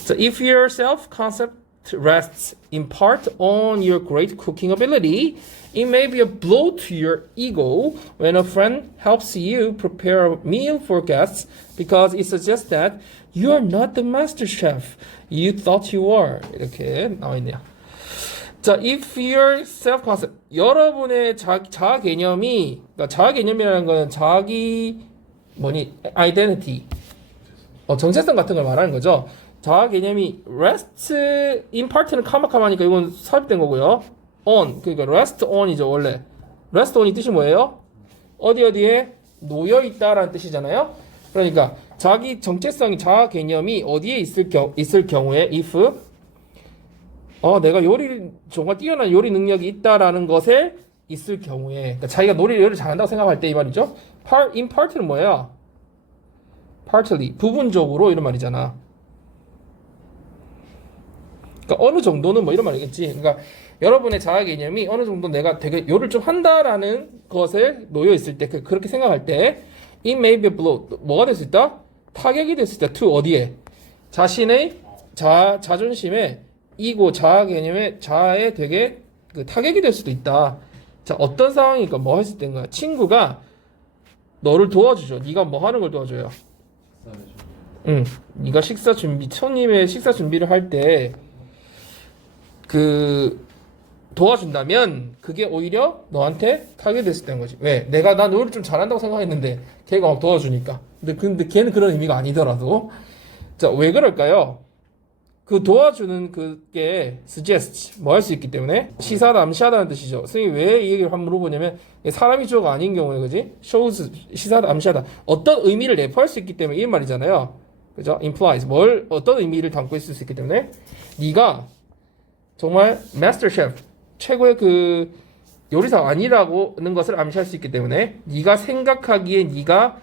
so if your self-concept rests in part on your great cooking ability, it may be a blow to your ego when a friend helps you prepare a meal for guests because it suggests that you are not the master chef you thought you were. 이렇게 나와 있네요. 자, if your self-concept, 여러분의 자아 개념이, 그러니까 자아 개념이라는 거는 identity, 정체성 같은 걸 말하는 거죠. 자아 개념이 rest in part는 카마카마니까 이건 삽입된 거고요. on, 그러니까 rest on이죠 원래. rest on이 뜻이 뭐예요? 어디에 놓여 있다라는 뜻이잖아요. 그러니까 자기 정체성이 자아 개념이 어디에 있을 경우에 if 내가 정말 뛰어난 요리 능력이 있다라는 것에 있을 경우에, 그러니까 자기가 요리를 잘한다고 생각할 때 이 말이죠. in part는 뭐예요? partly, 부분적으로 이런 말이잖아. 그러니까 어느 정도는 뭐 이런 말이겠지. 그러니까 여러분의 자아 개념이 어느 정도 내가 되게 요리를 좀 한다라는 것에 놓여 있을 때, 그렇게 생각할 때, it may be a blow. 뭐가 될 수 있다? 타격이 될 수 있다. to 어디에? 자신의 자존심에 이고 자아 개념에 자아에 되게 타격이 될 수도 있다. 자, 어떤 상황이니까 뭐 할 수 있는 거야? 친구가 너를 도와주죠. 네가 뭐 하는 걸 도와줘요? 네가 손님의 식사 준비를 할 때 도와준다면 그게 오히려 너한테 타격이 될 수 있다는 거지. 왜? 난 요리를 좀 잘한다고 생각했는데 걔가 막 도와주니까. 근데 걔는 그런 의미가 아니더라도. 자, 왜 그럴까요? 그 도와주는 그게 suggest 뭐 할 수 있기 때문에 시사다 암시하다는 뜻이죠. 선생님이 왜 이 얘기를 한번 물어보냐면 사람이 주어가 아닌 경우에 그지? shows 시사다 암시하다 어떤 의미를 내포할 수 있기 때문에 이 말이잖아요. 그죠? implies 어떤 의미를 담고 있을 수 있기 때문에 네가 정말 master chef 최고의 그 요리사 아니라고는 것을 암시할 수 있기 때문에 네가 생각하기에 네가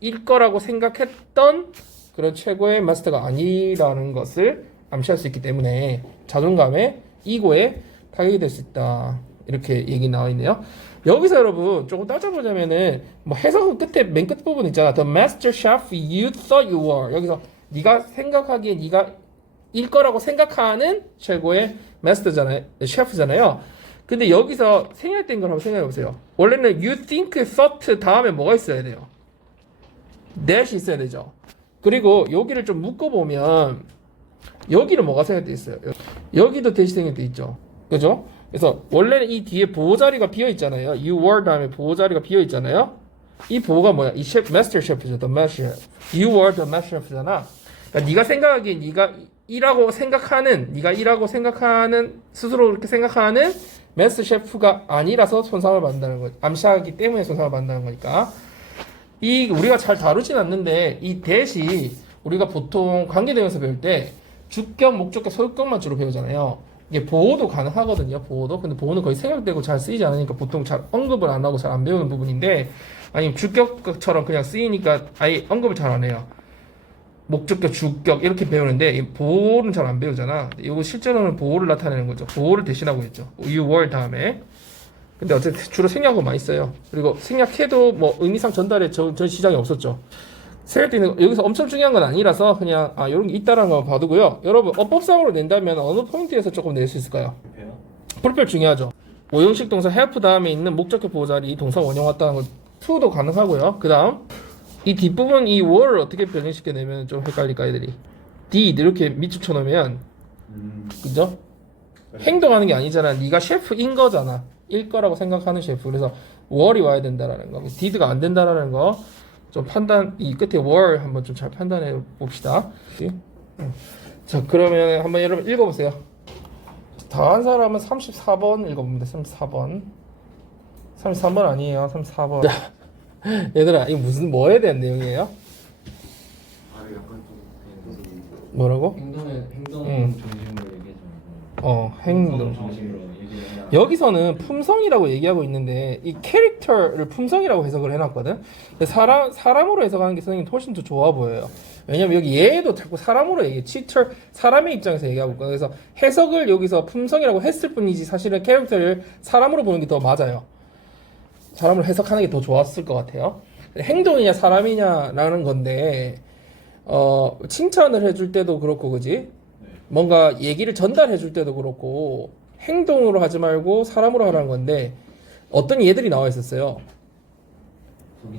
일 거라고 생각했던 그런 최고의 마스터가 아니라는 것을 암시할 수 있기 때문에 자존감에 이고에 타격이 될 수 있다. 이렇게 얘기 나와 있네요. 여기서 여러분 조금 따져보자면은 뭐 해석 끝에 맨 끝 부분 있잖아. The master chef you thought you were. 여기서 네가 생각하기에 네가 일 거라고 생각하는 최고의 마스터잖아요. 셰프잖아요. 근데 여기서 생략된 걸 한번 생각해 보세요. 원래는 you think thought 다음에 뭐가 있어야 돼요? that이 있어야 되죠. 그리고 여기를 좀 묶어보면 여기는 뭐가 생략되어 있어요? 여기도 대시 생략되어 있죠. 그죠? 그래서 원래는 이 뒤에 보호 자리가 비어 있잖아요. You were 다음에 보호 자리가 비어 있잖아요. 이 보호가 뭐야? 이 master chef죠. The master chef. You were the master chef잖아. 그러니까 네가 생각하기에 네가 이라고 생각하는 네가 이라고 생각하는 스스로 그렇게 생각하는 매스 셰프가 아니라서 손상을 받는다는 거. 암시하기 때문에 손상을 받는다는 거니까. 이 우리가 잘 다루진 않는데 이 대시 우리가 보통 관계대명사 배울 때 주격, 목적격, 소유격만 주로 배우잖아요. 이게 보호도 가능하거든요. 보호도. 근데 보호는 거의 생략되고 잘 쓰이지 않으니까 보통 잘 언급을 안 하고 잘 안 배우는 부분인데 아니면 주격처럼 그냥 쓰이니까 아예 언급을 잘 안 해요. 목적격, 주격 이렇게 배우는데 이 보호는 잘 안 배우잖아. 이거 실제로는 보호를 나타내는 거죠. 보호를 대신하고 있죠. you were 다음에. 근데 어쨌든 주로 생략하고 많이 써요. 그리고 생략해도 뭐 의미상 전달에 전 시장이 없었죠. 생략되는 여기서 엄청 중요한 건 아니라서 그냥 이런 게 있다라는 거 봐두고요. 여러분 어법상으로 낸다면 어느 포인트에서 조금 낼 수 있을까요? 프리펠 중요하죠. 오형식 동사 have 다음에 있는 목적격 보호 자리 동사 원형 왔다는 거 to도 가능하고요. 그 다음 이 뒷부분 이 were를 어떻게 변형시켜내면 좀 헷갈릴까 애들이. did 이렇게 밑줄 쳐놓으면 그죠? 행동하는 게 아니잖아. 네가 셰프인 거잖아. 일 거라고 생각하는 셰프. 그래서 were이 와야 된다라는 거. did가 안 된다라는 거 좀 판단, 이 끝에 were 한번 좀 잘 판단해 봅시다. 자, 그러면 한번 여러분 읽어보세요. 다 한 사람은 34번 읽어봅니다. 34번. 33번 아니에요. 34번. 얘들아, 이거 뭐에 대한 내용이에요? 약간 좀 뭐라고? 행동 응. 중심으로 얘기해 행동. 중심으로 얘기를 해야 여기서는 품성이라고 얘기하고 있는데 이 캐릭터를 품성이라고 해석을 해놨거든. 사람으로 해석하는 게 선생님 훨씬 더 좋아 보여요. 왜냐면 여기 얘도 자꾸 사람으로 얘기해. 치터 사람의 입장에서 얘기하고 있거든. 그래서 해석을 여기서 품성이라고 했을 뿐이지 사실은 캐릭터를 사람으로 보는 게 더 맞아요. 사람을 해석하는 게 더 좋았을 것 같아요. 행동이냐 사람이냐라는 건데 칭찬을 해줄 때도 그렇고 그지? 뭔가 얘기를 전달해 줄 때도 그렇고 행동으로 하지 말고 사람으로 하라는 건데 어떤 얘들이 나와 있었어요.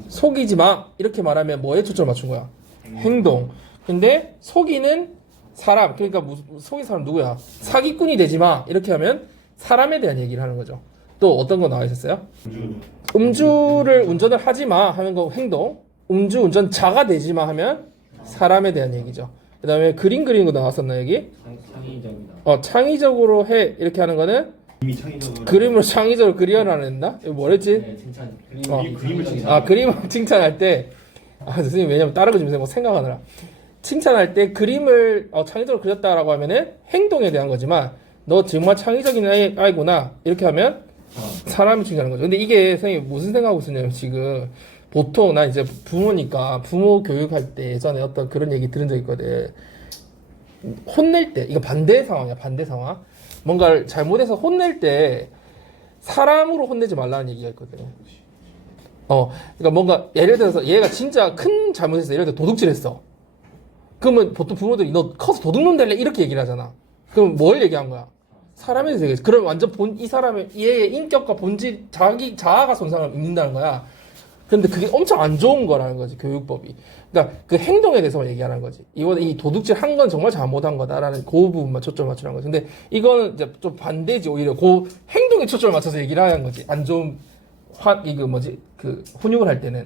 속이지 마 이렇게 말하면 뭐에 초점을 맞춘 거야? 행동. 근데 속이는 사람, 그러니까 속인 사람 누구야? 사기꾼이 되지 마 이렇게 하면 사람에 대한 얘기를 하는 거죠. 또 어떤 거 나와 있었어요? 음주를 운전을 하지 마 하는 거 행동. 음주 운전자가 되지 마 하면 사람에 대한 얘기죠. 그 다음에 그림 그리는 거 나왔었나 여기? 창의적이다. 창의적으로 해 이렇게 하는 거는 이미 창의적으로 그림으로 창의적으로 그려놔낸다? 이거 뭐랬지? 네, 칭찬. 그림을 칭찬. 그림을 칭찬할 때 선생님 왜냐면 다른 거 지금 뭐 생각하느라 칭찬할 때 그림을 창의적으로 그렸다라고 하면은 행동에 대한 거지만 너 정말 창의적인 아이구나 이렇게 하면 사람이 칭찬하는 거죠. 근데 이게 선생님 무슨 생각하고 있었냐면 지금 보통 나 이제 부모니까 부모 교육할 때 예전에 어떤 그런 얘기 들은 적 있거든. 혼낼 때 이거 반대 상황이야. 반대 상황. 뭔가를 잘못해서 혼낼 때 사람으로 혼내지 말라는 얘기가 있거든. 그러니까 뭔가 예를 들어서 얘가 진짜 큰 잘못했어. 예를 들어 도둑질했어. 그러면 보통 부모들이 너 커서 도둑놈 될래 이렇게 얘기를 하잖아. 그럼 뭘 얘기한 거야? 사람에 대해서 얘기했어. 그럼 완전 이 사람의 얘의 인격과 본질 자아가 손상을 입는다는 거야. 근데 그게 엄청 안 좋은 거라는 거지, 교육법이. 그러니까 그 행동에 대해서만 얘기하는 거지. 이 도둑질 한 건 정말 잘못한 거다라는 그 부분만 초점을 맞추는 거지. 근데 이거는 이제 좀 반대지, 오히려 그 행동에 초점을 맞춰서 얘기를 하는 거지. 안 좋은, 훈육을 할 때는.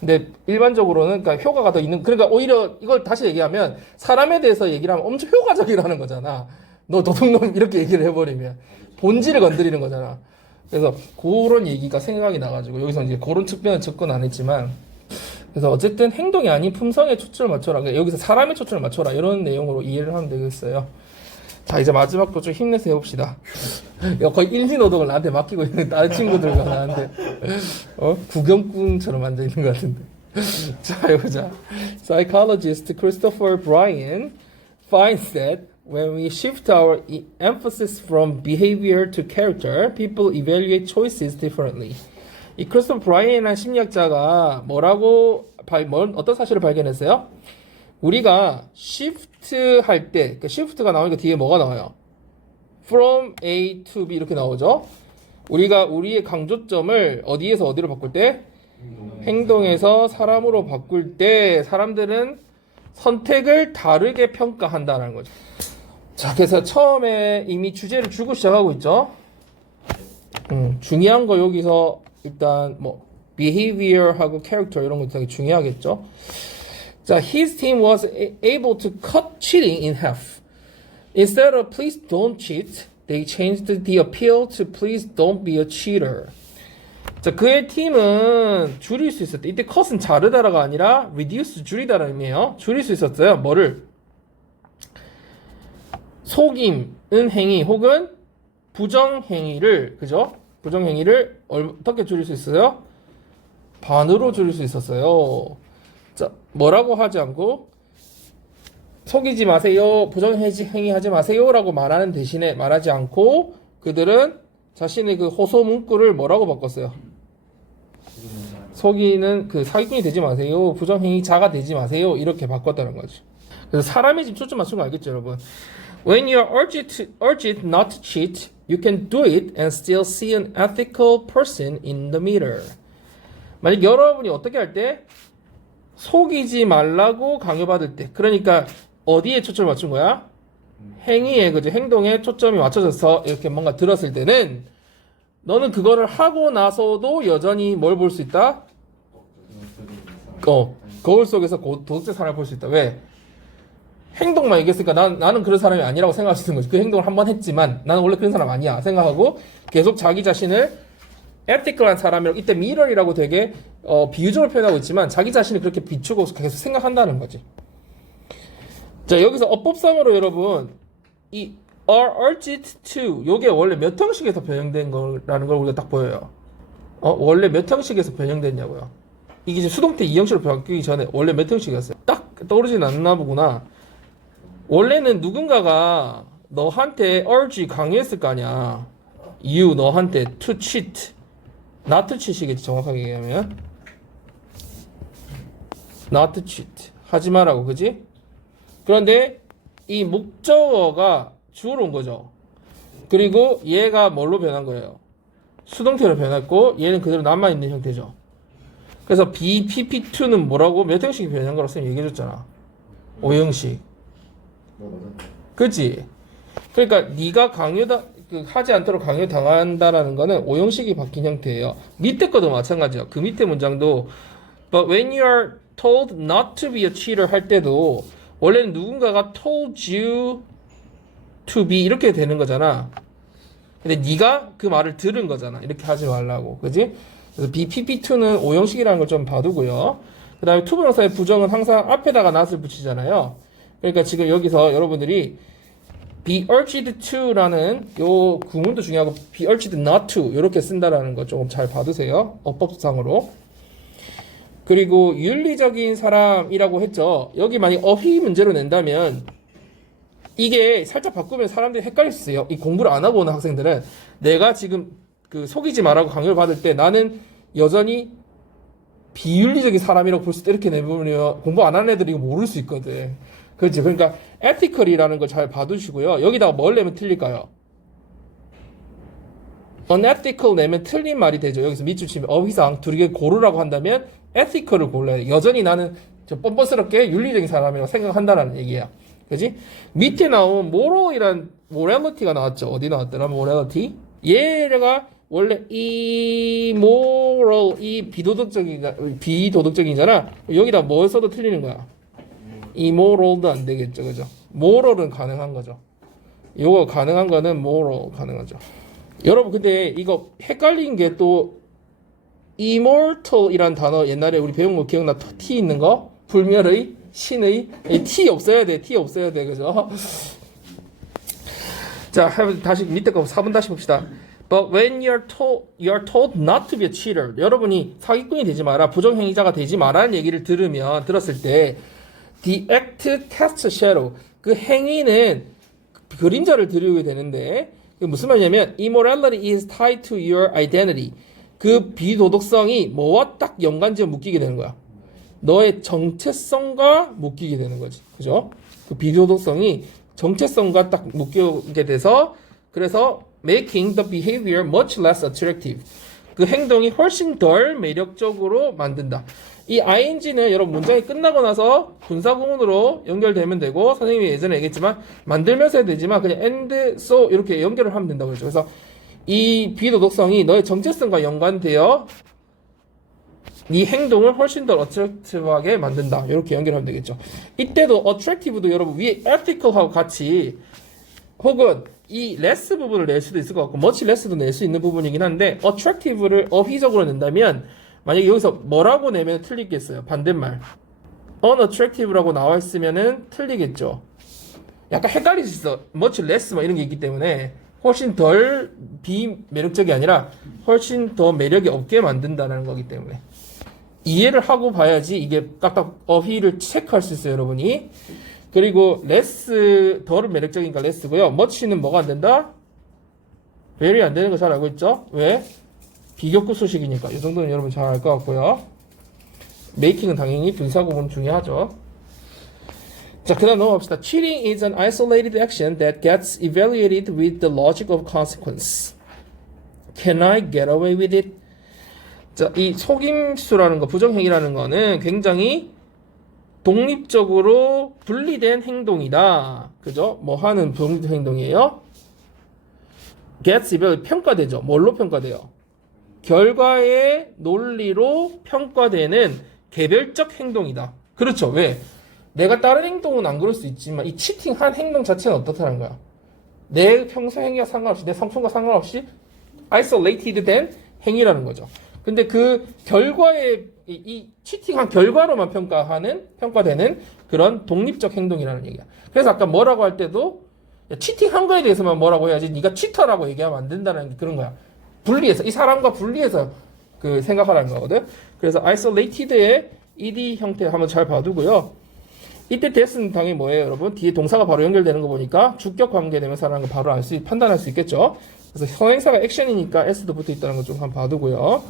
근데 일반적으로는 그러니까 효과가 더 있는, 그러니까 오히려 이걸 다시 얘기하면 사람에 대해서 얘기를 하면 엄청 효과적이라는 거잖아. 너 도둑놈 이렇게 얘기를 해버리면. 본질을 건드리는 거잖아. 그래서 그런 얘기가 생각이 나가지고 여기서 이제 그런 측면은 접근 안 했지만 그래서 어쨌든 행동이 아닌 품성에 초점을 맞춰라. 그러니까 여기서 사람에 초점을 맞춰라. 이런 내용으로 이해를 하면 되겠어요. 자 이제 마지막도 좀 힘내서 해봅시다. 거의 인신오독을 나한테 맡기고 있는 다른 친구들과 나한테 구경꾼처럼 앉아 있는 것 같은데. 자 해보자. Psychologist Christopher Bryan finds that when we shift our emphasis from behavior to character, people evaluate choices differently. 이 크리스토퍼 브라이언이라는 심리학자가 어떤 사실을 발견했어요? 우리가 shift 할 때, 그 shift가 나오니까 뒤에 뭐가 나와요? From A to B 이렇게 나오죠? 우리가 우리의 강조점을 어디에서 어디로 바꿀 때? 행동에서 사람으로 바꿀 때 사람들은 선택을 다르게 평가한다는 거죠. 자, 그래서 처음에 이미 주제를 주고 시작하고 있죠. 중요한 거 여기서 일단 behavior하고 character 이런 거 되게 중요하겠죠. 자, his team was able to cut cheating in half. Instead of please don't cheat, they changed the appeal to please don't be a cheater. 자, 그의 팀은 줄일 수 있었대. 이때 cut은 자르다라가 아니라 reduce 줄이다라는 의미예요. 줄일 수 있었어요. 뭐를? 속임은 행위 혹은 부정행위를, 그죠? 부정행위를 어떻게 줄일 수 있어요? 반으로 줄일 수 있었어요. 자, 뭐라고 하지 않고 속이지 마세요, 부정행위 하지 마세요라고 말하는 대신에 말하지 않고 그들은 자신의 그 호소 문구를 뭐라고 바꿨어요? 속이는 그 사기꾼이 되지 마세요, 부정행위자가 되지 마세요, 이렇게 바꿨다는 거죠. 그래서 사람이 지금 초점 맞춘 거 알겠죠, 여러분? When you are urged not to cheat, you can do it and still see an ethical person in the mirror. 만약 여러분이 어떻게 할 때 속이지 말라고 강요받을 때, 그러니까 어디에 초점을 맞춘 거야? 행위에, 그죠? 행동에 초점이 맞춰져서 이렇게 뭔가 들었을 때는 너는 그거를 하고 나서도 여전히 뭘 볼 수 있다? 거울 속에서 도둑질 사람을 볼 수 있다. 왜? 행동만 얘기했으니까 나는 그런 사람이 아니라고 생각할 수 있는 거지. 그 행동을 한 번 했지만 나는 원래 그런 사람 아니야 생각하고 계속 자기 자신을 에티컬한 사람이라고, 이때 미러이라고 되게 비유적으로 표현하고 있지만 자기 자신을 그렇게 비추고 계속 생각한다는 거지. 자, 여기서 어법상으로 여러분 이 are urged to 요게 원래 몇 형식에서 변형된 거라는 걸 우리가 딱 보여요. 원래 몇 형식에서 변형됐냐고요. 이게 이제 수동태 2형식으로 바뀌기 전에 원래 몇 형식이었어요. 딱 떠오르진 않나 보구나. 원래는 누군가가 너한테 urge 강요했을 거 아니야. you 너한테 to cheat, not to cheat이겠지, 정확하게 얘기하면 not to cheat 하지 마라고, 그지? 그런데 이 목적어가 주어로 온 거죠. 그리고 얘가 뭘로 변한 거예요? 수동태로 변했고 얘는 그대로 남아있는 형태죠. 그래서 BPP2는 뭐라고 몇 형식이 변한 거라고 쌤이 얘기해줬잖아. 5형식. 그치? 그러니까 네가 하지 않도록 강요 당한다라는 거는 5형식이 바뀐 형태예요. 밑에 거도 마찬가지야. 그 밑에 문장도 But when you are told not to be a cheater 할 때도 원래는 누군가가 told you to be 이렇게 되는 거잖아. 근데 네가 그 말을 들은 거잖아. 이렇게 하지 말라고. 그지? 그래서 BPP2는 5형식이라는 걸 좀 봐두고요. 그 다음에 투부정사의 부정은 항상 앞에다가 not을 붙이잖아요. 그러니까 지금 여기서 여러분들이 be urged to라는 요 구문도 중요하고 be urged not to 이렇게 쓴다라는 거 조금 잘 봐두세요. 어법상으로. 그리고 윤리적인 사람이라고 했죠. 여기 만약 어휘 문제로 낸다면 이게 살짝 바꾸면 사람들이 헷갈릴 수 있어요. 이 공부를 안 하고 오는 학생들은 내가 지금 그 속이지 말라고 강요를 받을 때 나는 여전히 비윤리적인 사람이라고 볼 수 있다 이렇게 내보면 공부 안 하는 애들이 이거 모를 수 있거든. 그렇지. 그러니까 ethical이라는 걸 잘 봐두시고요. 여기다가 뭘 내면 틀릴까요? unethical 내면 틀린 말이 되죠. 여기서 밑줄 치면 어휘상 두 개 고르라고 한다면 ethical을 골라야 돼. 여전히 나는 저 뻔뻔스럽게 윤리적인 사람이라고 생각한다는 얘기야. 그지? 밑에 나온 moral이란 morality가 나왔죠. 어디 나왔더라? morality. 얘가 원래 immoral 이 비도덕적이잖아. 여기다 뭘 써도 틀리는 거야. immoral도 안 되겠죠. 그죠? moral은 가능한 거죠. 요거 가능한 거는 moral 가능하죠. 여러분 근데 이거 헷갈린 게 또 immortal이란 단어 옛날에 우리 배운 거 기억나? T 있는 거? 불멸의, 신의, T 없어야 돼. T 없어야 돼. 그죠? 자, 다시 밑에 거 4번 다시 봅시다. But when you're told not to be a cheater, 여러분이 사기꾼이 되지 마라, 부정행위자가 되지 마라는 얘기를 들었을 때 the act casts a shadow, 그 행위는 그림자를 드리게 되는데 그 무슨 말이냐면 immorality is tied to your identity. 그 비도덕성이 뭐와 딱 연관지어 묶이게 되는 거야. 너의 정체성과 묶이게 되는 거지. 그죠? 그 비도덕성이 정체성과 딱 묶이게 돼서 그래서 making the behavior much less attractive. 그 행동이 훨씬 덜 매력적으로 만든다. 이 ing는 여러분 문장이 끝나고 나서 분사구문으로 연결되면 되고 선생님이 예전에 얘기했지만 만들면서 해도 되지만 그냥 and, so 이렇게 연결을 하면 된다고 그랬죠. 그래서 이 비도덕성이 너의 정체성과 연관되어 네 행동을 훨씬 더 attractive하게 만든다. 이렇게 연결하면 되겠죠. 이때도 attractive도 여러분 위에 ethical하고 같이 혹은 이 less 부분을 낼 수도 있을 것 같고 much less도 낼 수 있는 부분이긴 한데 attractive를 어휘적으로 낸다면 만약에 여기서 뭐라고 내면 틀리겠어요? 반대말 unattractive라고 나와 있으면은 틀리겠죠. 약간 헷갈릴 수 있어. much less 막 이런 게 있기 때문에 훨씬 덜 비매력적이 아니라 훨씬 더 매력이 없게 만든다는 거기 때문에 이해를 하고 봐야지 이게 딱딱 어휘를 체크할 수 있어요, 여러분이. 그리고 less 덜 매력적이니까 less고요. much는 뭐가 안 된다? very 안 되는 거 잘 알고 있죠? 왜? 비교급 수식이니까. 이 정도는 여러분 잘 알 것 같고요. making은 당연히 분사구문 중요하죠. 자, 그 다음 넘어갑시다. Cheating is an isolated action that gets evaluated with the logic of consequence. Can I get away with it? 자, 이 속임수라는 거, 부정행위라는 거는 굉장히 독립적으로 분리된 행동이다. 그죠? 뭐 하는 독립된 행동이에요? Gets evaluated, 평가되죠. 뭘로 평가돼요? 결과의 논리로 평가되는 개별적 행동이다. 그렇죠. 왜? 내가 다른 행동은 안 그럴 수 있지만 이 치팅한 행동 자체는 어떻다는 거야? 내 평소 행위와 상관없이 내 성품과 상관없이 isolated 된 행위라는 거죠. 근데 그 결과에 이 치팅한 결과로만 평가되는 그런 독립적 행동이라는 얘기야. 그래서 아까 뭐라고 할 때도 치팅한 거에 대해서만 뭐라고 해야지 네가 치터라고 얘기하면 안 된다는 그런 거야. 분리해서 이 사람과 분리해서 그 생각하라는 거거든. 그래서 isolated의 ed 형태 한번 잘 봐두고요. 이때 that은 당연히 뭐예요, 여러분? 뒤에 동사가 바로 연결되는 거 보니까 주격 관계대명사라는 거 바로 판단할 수 있겠죠. 그래서 선행사가 액션이니까 s도 붙어 있다는 거 좀 한번 봐두고요.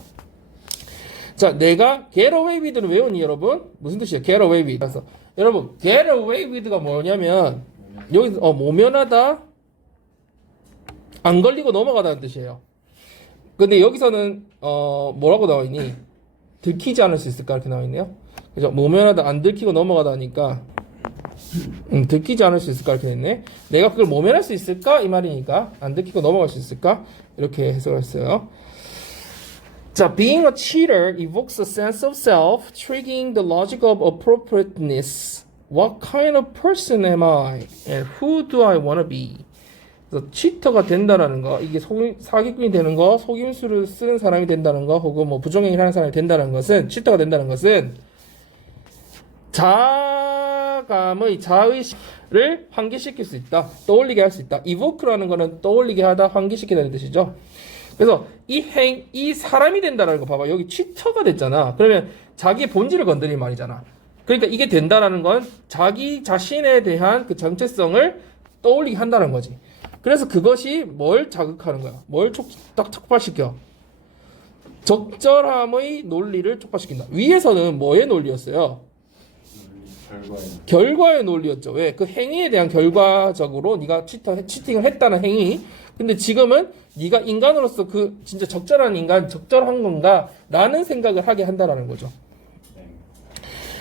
자, 내가 get away with는 외우니 여러분? 무슨 뜻이에요? get away with. 그래서 여러분, get away with가 뭐냐면 여기서 모면하다, 안 걸리고 넘어가다는 뜻이에요. 근데 여기서는 뭐라고 나와 있니? 들키지 않을 수 있을까 이렇게 나와 있네요. 그죠? 모면하다 안 들키고 넘어가다 하니까 들키지 않을 수 있을까 이렇게 됐네. 내가 그걸 모면할 수 있을까 이 말이니까 안 들키고 넘어갈 수 있을까 이렇게 해석을 했어요. 자, being a cheater evokes a sense of self, triggering the logic of appropriateness. What kind of person am I? And who do I want to be? 그래서 치터가 된다라는 거, 이게 사기꾼이 되는 거, 속임수를 쓰는 사람이 된다는 거, 혹은 뭐 부정행위를 하는 사람이 된다는 것은, 치터가 된다는 것은 자의식을 환기시킬 수 있다. 떠올리게 할 수 있다. evoke라는 거는 떠올리게 하다, 환기시키다는 뜻이죠. 그래서 이 사람이 된다라는 거 봐봐. 여기 치터가 됐잖아. 그러면 자기의 본질을 건드린 말이잖아. 그러니까 이게 된다라는 건 자기 자신에 대한 그 정체성을 떠올리게 한다는 거지. 그래서 그것이 뭘 자극하는 거야? 뭘 딱 촉발시켜? 적절함의 논리를 촉발시킨다. 위에서는 뭐의 논리였어요? 결과의 논리였죠. 왜? 그 행위에 대한 결과적으로 네가 치팅을 했다는 행위. 근데 지금은 네가 인간으로서 그 진짜 적절한 인간, 적절한 건가? 라는 생각을 하게 한다라는 거죠.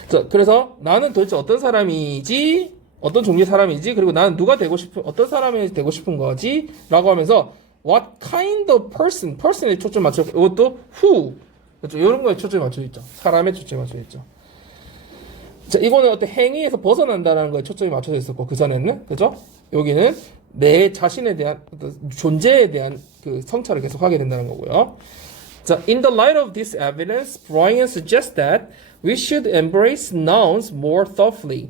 자, 그래서 나는 도대체 어떤 사람이지? 어떤 종류의 사람이지? 그리고 나는 누가 되고 싶은, 어떤 사람이 되고 싶은 거지? 라고 하면서 what kind of person, person에 초점 맞춰, 이것도 who, 그렇죠? 이런 거에 초점이 맞춰 있죠. 사람에 초점이 맞춰 있죠. 자, 이거는 어떤 행위에서 벗어난다는 거에 초점이 맞춰져 있었고, 그 전에는, 그죠? 여기는 내 자신에 대한, 어떤 존재에 대한 그 성찰을 계속 하게 된다는 거고요. 자, in the light of this evidence, Brian suggests that we should embrace nouns more thoughtfully.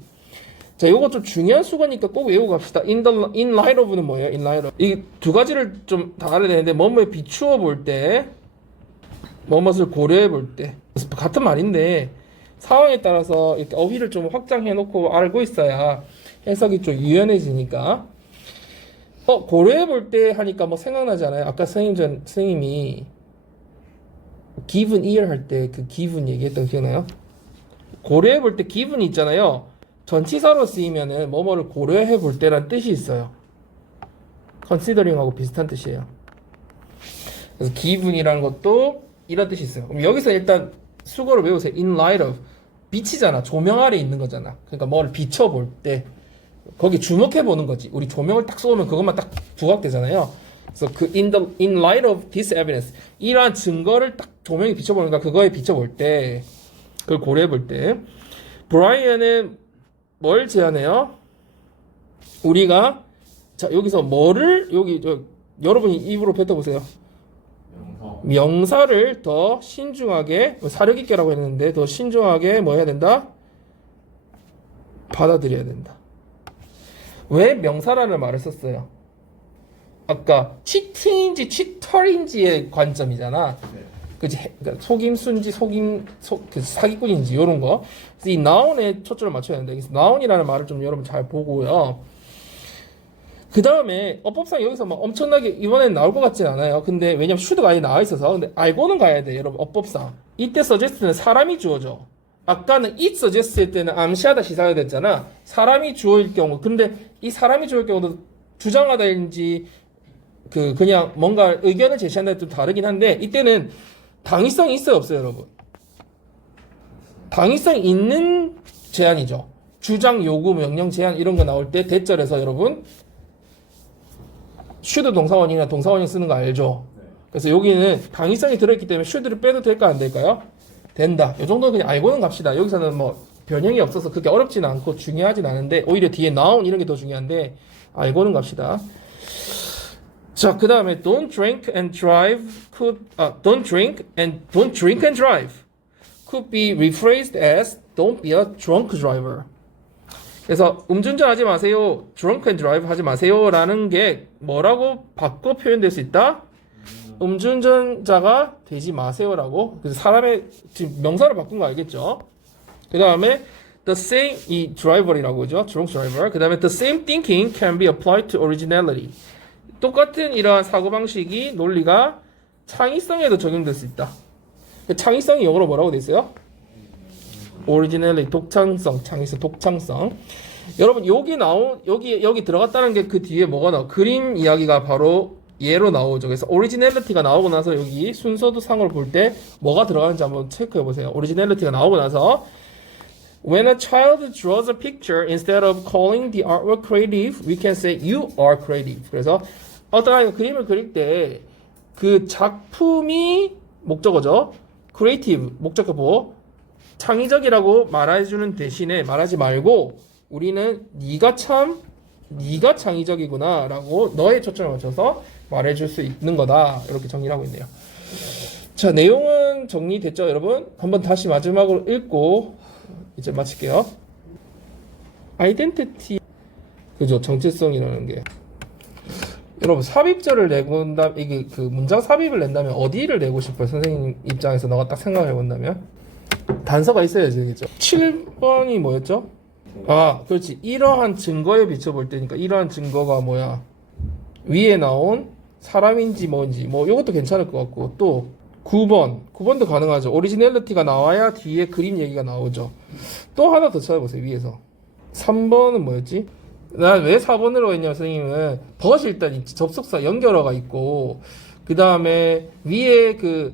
자, 이거 좀 중요한 수거니까 꼭 외우고 갑시다. in light of는 뭐예요? in light of. 이 두 가지를 좀 다 알아야 되는데, 뭐뭐에 비추어 볼 때, 뭐뭇을 고려해 볼 때. 같은 말인데, 상황에 따라서 이렇게 어휘를 좀 확장해 놓고 알고 있어야 해석이 좀 유연해지니까. 고려해 볼 때 하니까 뭐 생각나지 않아요? 아까 선생님이 given ear 할 때 그 given 얘기했던 거 기억나요? 고려해 볼 때 given이 있잖아요. 전치사로 쓰이면은 뭐뭐를 고려해 볼 때란 뜻이 있어요. considering하고 비슷한 뜻이에요. 그래서 given이라는 것도 이런 뜻이 있어요. 그럼 여기서 일단 수거를 외우세요. in light of. 빛이잖아. 조명 아래 있는 거잖아. 그러니까 뭐를 비춰볼 때 거기 주목해 보는 거지. 우리 조명을 딱 쏘면 그것만 딱 부각되잖아요. 그래서 그 in light of this evidence, 이러한 증거를 딱 조명에 비춰보니까 그거에 비춰볼 때, 그걸 고려해 볼 때, 브라이언은 뭘 제안해요? 우리가 자, 여기서 뭐를 여기 여러분이 입으로 뱉어보세요. 명사. 명사를 더 신중하게 사력 있게라고 했는데 더 신중하게 뭐 해야 된다? 받아들여야 된다. 왜 명사라는 말을 썼어요? 아까 치팅인지 치터인지의 관점이잖아. 네. 그치? 그러니까 속임수인지 그 사기꾼인지 이런 거. 그래서 이 noun에 초점을 맞춰야 되는데 그래서 noun이라는 말을 좀 여러분 잘 보고요. 그 다음에 어법상 여기서 막 엄청나게 이번엔 나올 것 같진 않아요. 근데 왜냐면 should가 아예 나와 있어서 근데 알고는 가야 돼 여러분 어법상. 이때 suggest는 사람이 주어져. 아까는 it suggest일 때는 암시하다 시사하다 됐잖아. 사람이 주어일 경우. 근데 이 사람이 주어일 경우도 주장하다인지 그냥 뭔가 의견을 제시한다 좀 다르긴 한데 이때는 당위성이 있어요 없어요 여러분? 당위성 있는 제안이죠. 주장, 요구, 명령, 제안 이런 거 나올 때 대절에서 여러분 should 동사원이나 동사원이 쓰는 거 알죠? 그래서 여기는 당위성이 들어있기 때문에 should를 빼도 될까 안 될까요? 된다. 이 정도는 그냥 알고는 갑시다. 여기서는 뭐 변형이 없어서 그렇게 어렵진 않고 중요하진 않은데 오히려 뒤에 noun 이런 게 더 중요한데 알고는 갑시다. 자, 그 다음에 don't drink and drive don't drink and drive could be rephrased as don't be a drunk driver. 그래서 음주운전 하지 마세요. drunk and drive 하지 마세요. 라는 게 뭐라고 바꿔 표현될 수 있다? 음주운전자가 되지 마세요라고. 그래서 사람의 지금 명사를 바꾼 거 알겠죠? 그 다음에 the same 이 driver이라고 그죠? drunk driver. 그 다음에 the same thinking can be applied to originality. 똑같은 이러한 사고방식이 논리가 창의성에도 적용될 수 있다. 창의성이 영어로 뭐라고 돼 있어요? originality, 독창성, 창의성, 독창성. 여러분 여기 들어갔다는 게 그 뒤에 뭐가 나와? 그림 이야기가 바로 얘로 나오죠. 그래서 originality가 나오고 나서 여기 순서도 상으로 볼 때 뭐가 들어가는지 한번 체크해 보세요. originality가 나오고 나서 when a child draws a picture instead of calling the artwork creative, we can say you are creative. 그래서 어떤 아이가 그림을 그릴 때 그 작품이 목적어죠. creative 목적어 창의적이라고 말해주는 대신에 말하지 말고 우리는 네가 창의적이구나 라고 너의 초점을 맞춰서 말해줄 수 있는 거다. 이렇게 정리를 하고 있네요. 자, 내용은 정리됐죠 여러분? 한번 다시 마지막으로 읽고 이제 마칠게요. 아이덴티티 그죠? 정체성이라는 게 여러분 삽입절을 내고 다음 이게 그 문장 삽입을 낸다면 어디를 내고 싶어요? 선생님 입장에서 너가 딱 생각을 해본다면 단서가 있어야지 그죠? 7번이 뭐였죠? 아 그렇지 이러한 증거에 비춰볼 때니까 이러한 증거가 뭐야 위에 나온 사람인지 뭔지 뭐 이것도 괜찮을 것 같고 또 9번도 가능하죠. 오리지널리티가 나와야 뒤에 그림 얘기가 나오죠. 또 하나 더 찾아보세요 위에서 3번은 뭐였지? 난 왜 4번으로 했냐면 선생님은 벗이 일단 접속사 연결어가 있고 그 다음에 위에 그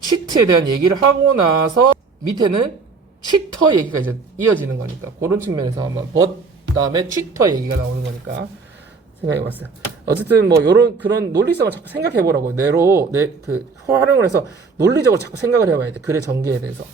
치트에 대한 얘기를 하고 나서 밑에는 치터 얘기가 이제 이어지는 거니까 그런 측면에서 한번 벗 다음에 치터 얘기가 나오는 거니까 생각해봤어요. 어쨌든 뭐 요런 그런 논리성을 자꾸 생각해보라고 그 활용을 해서 논리적으로 자꾸 생각을 해봐야 돼 글의 전개에 대해서.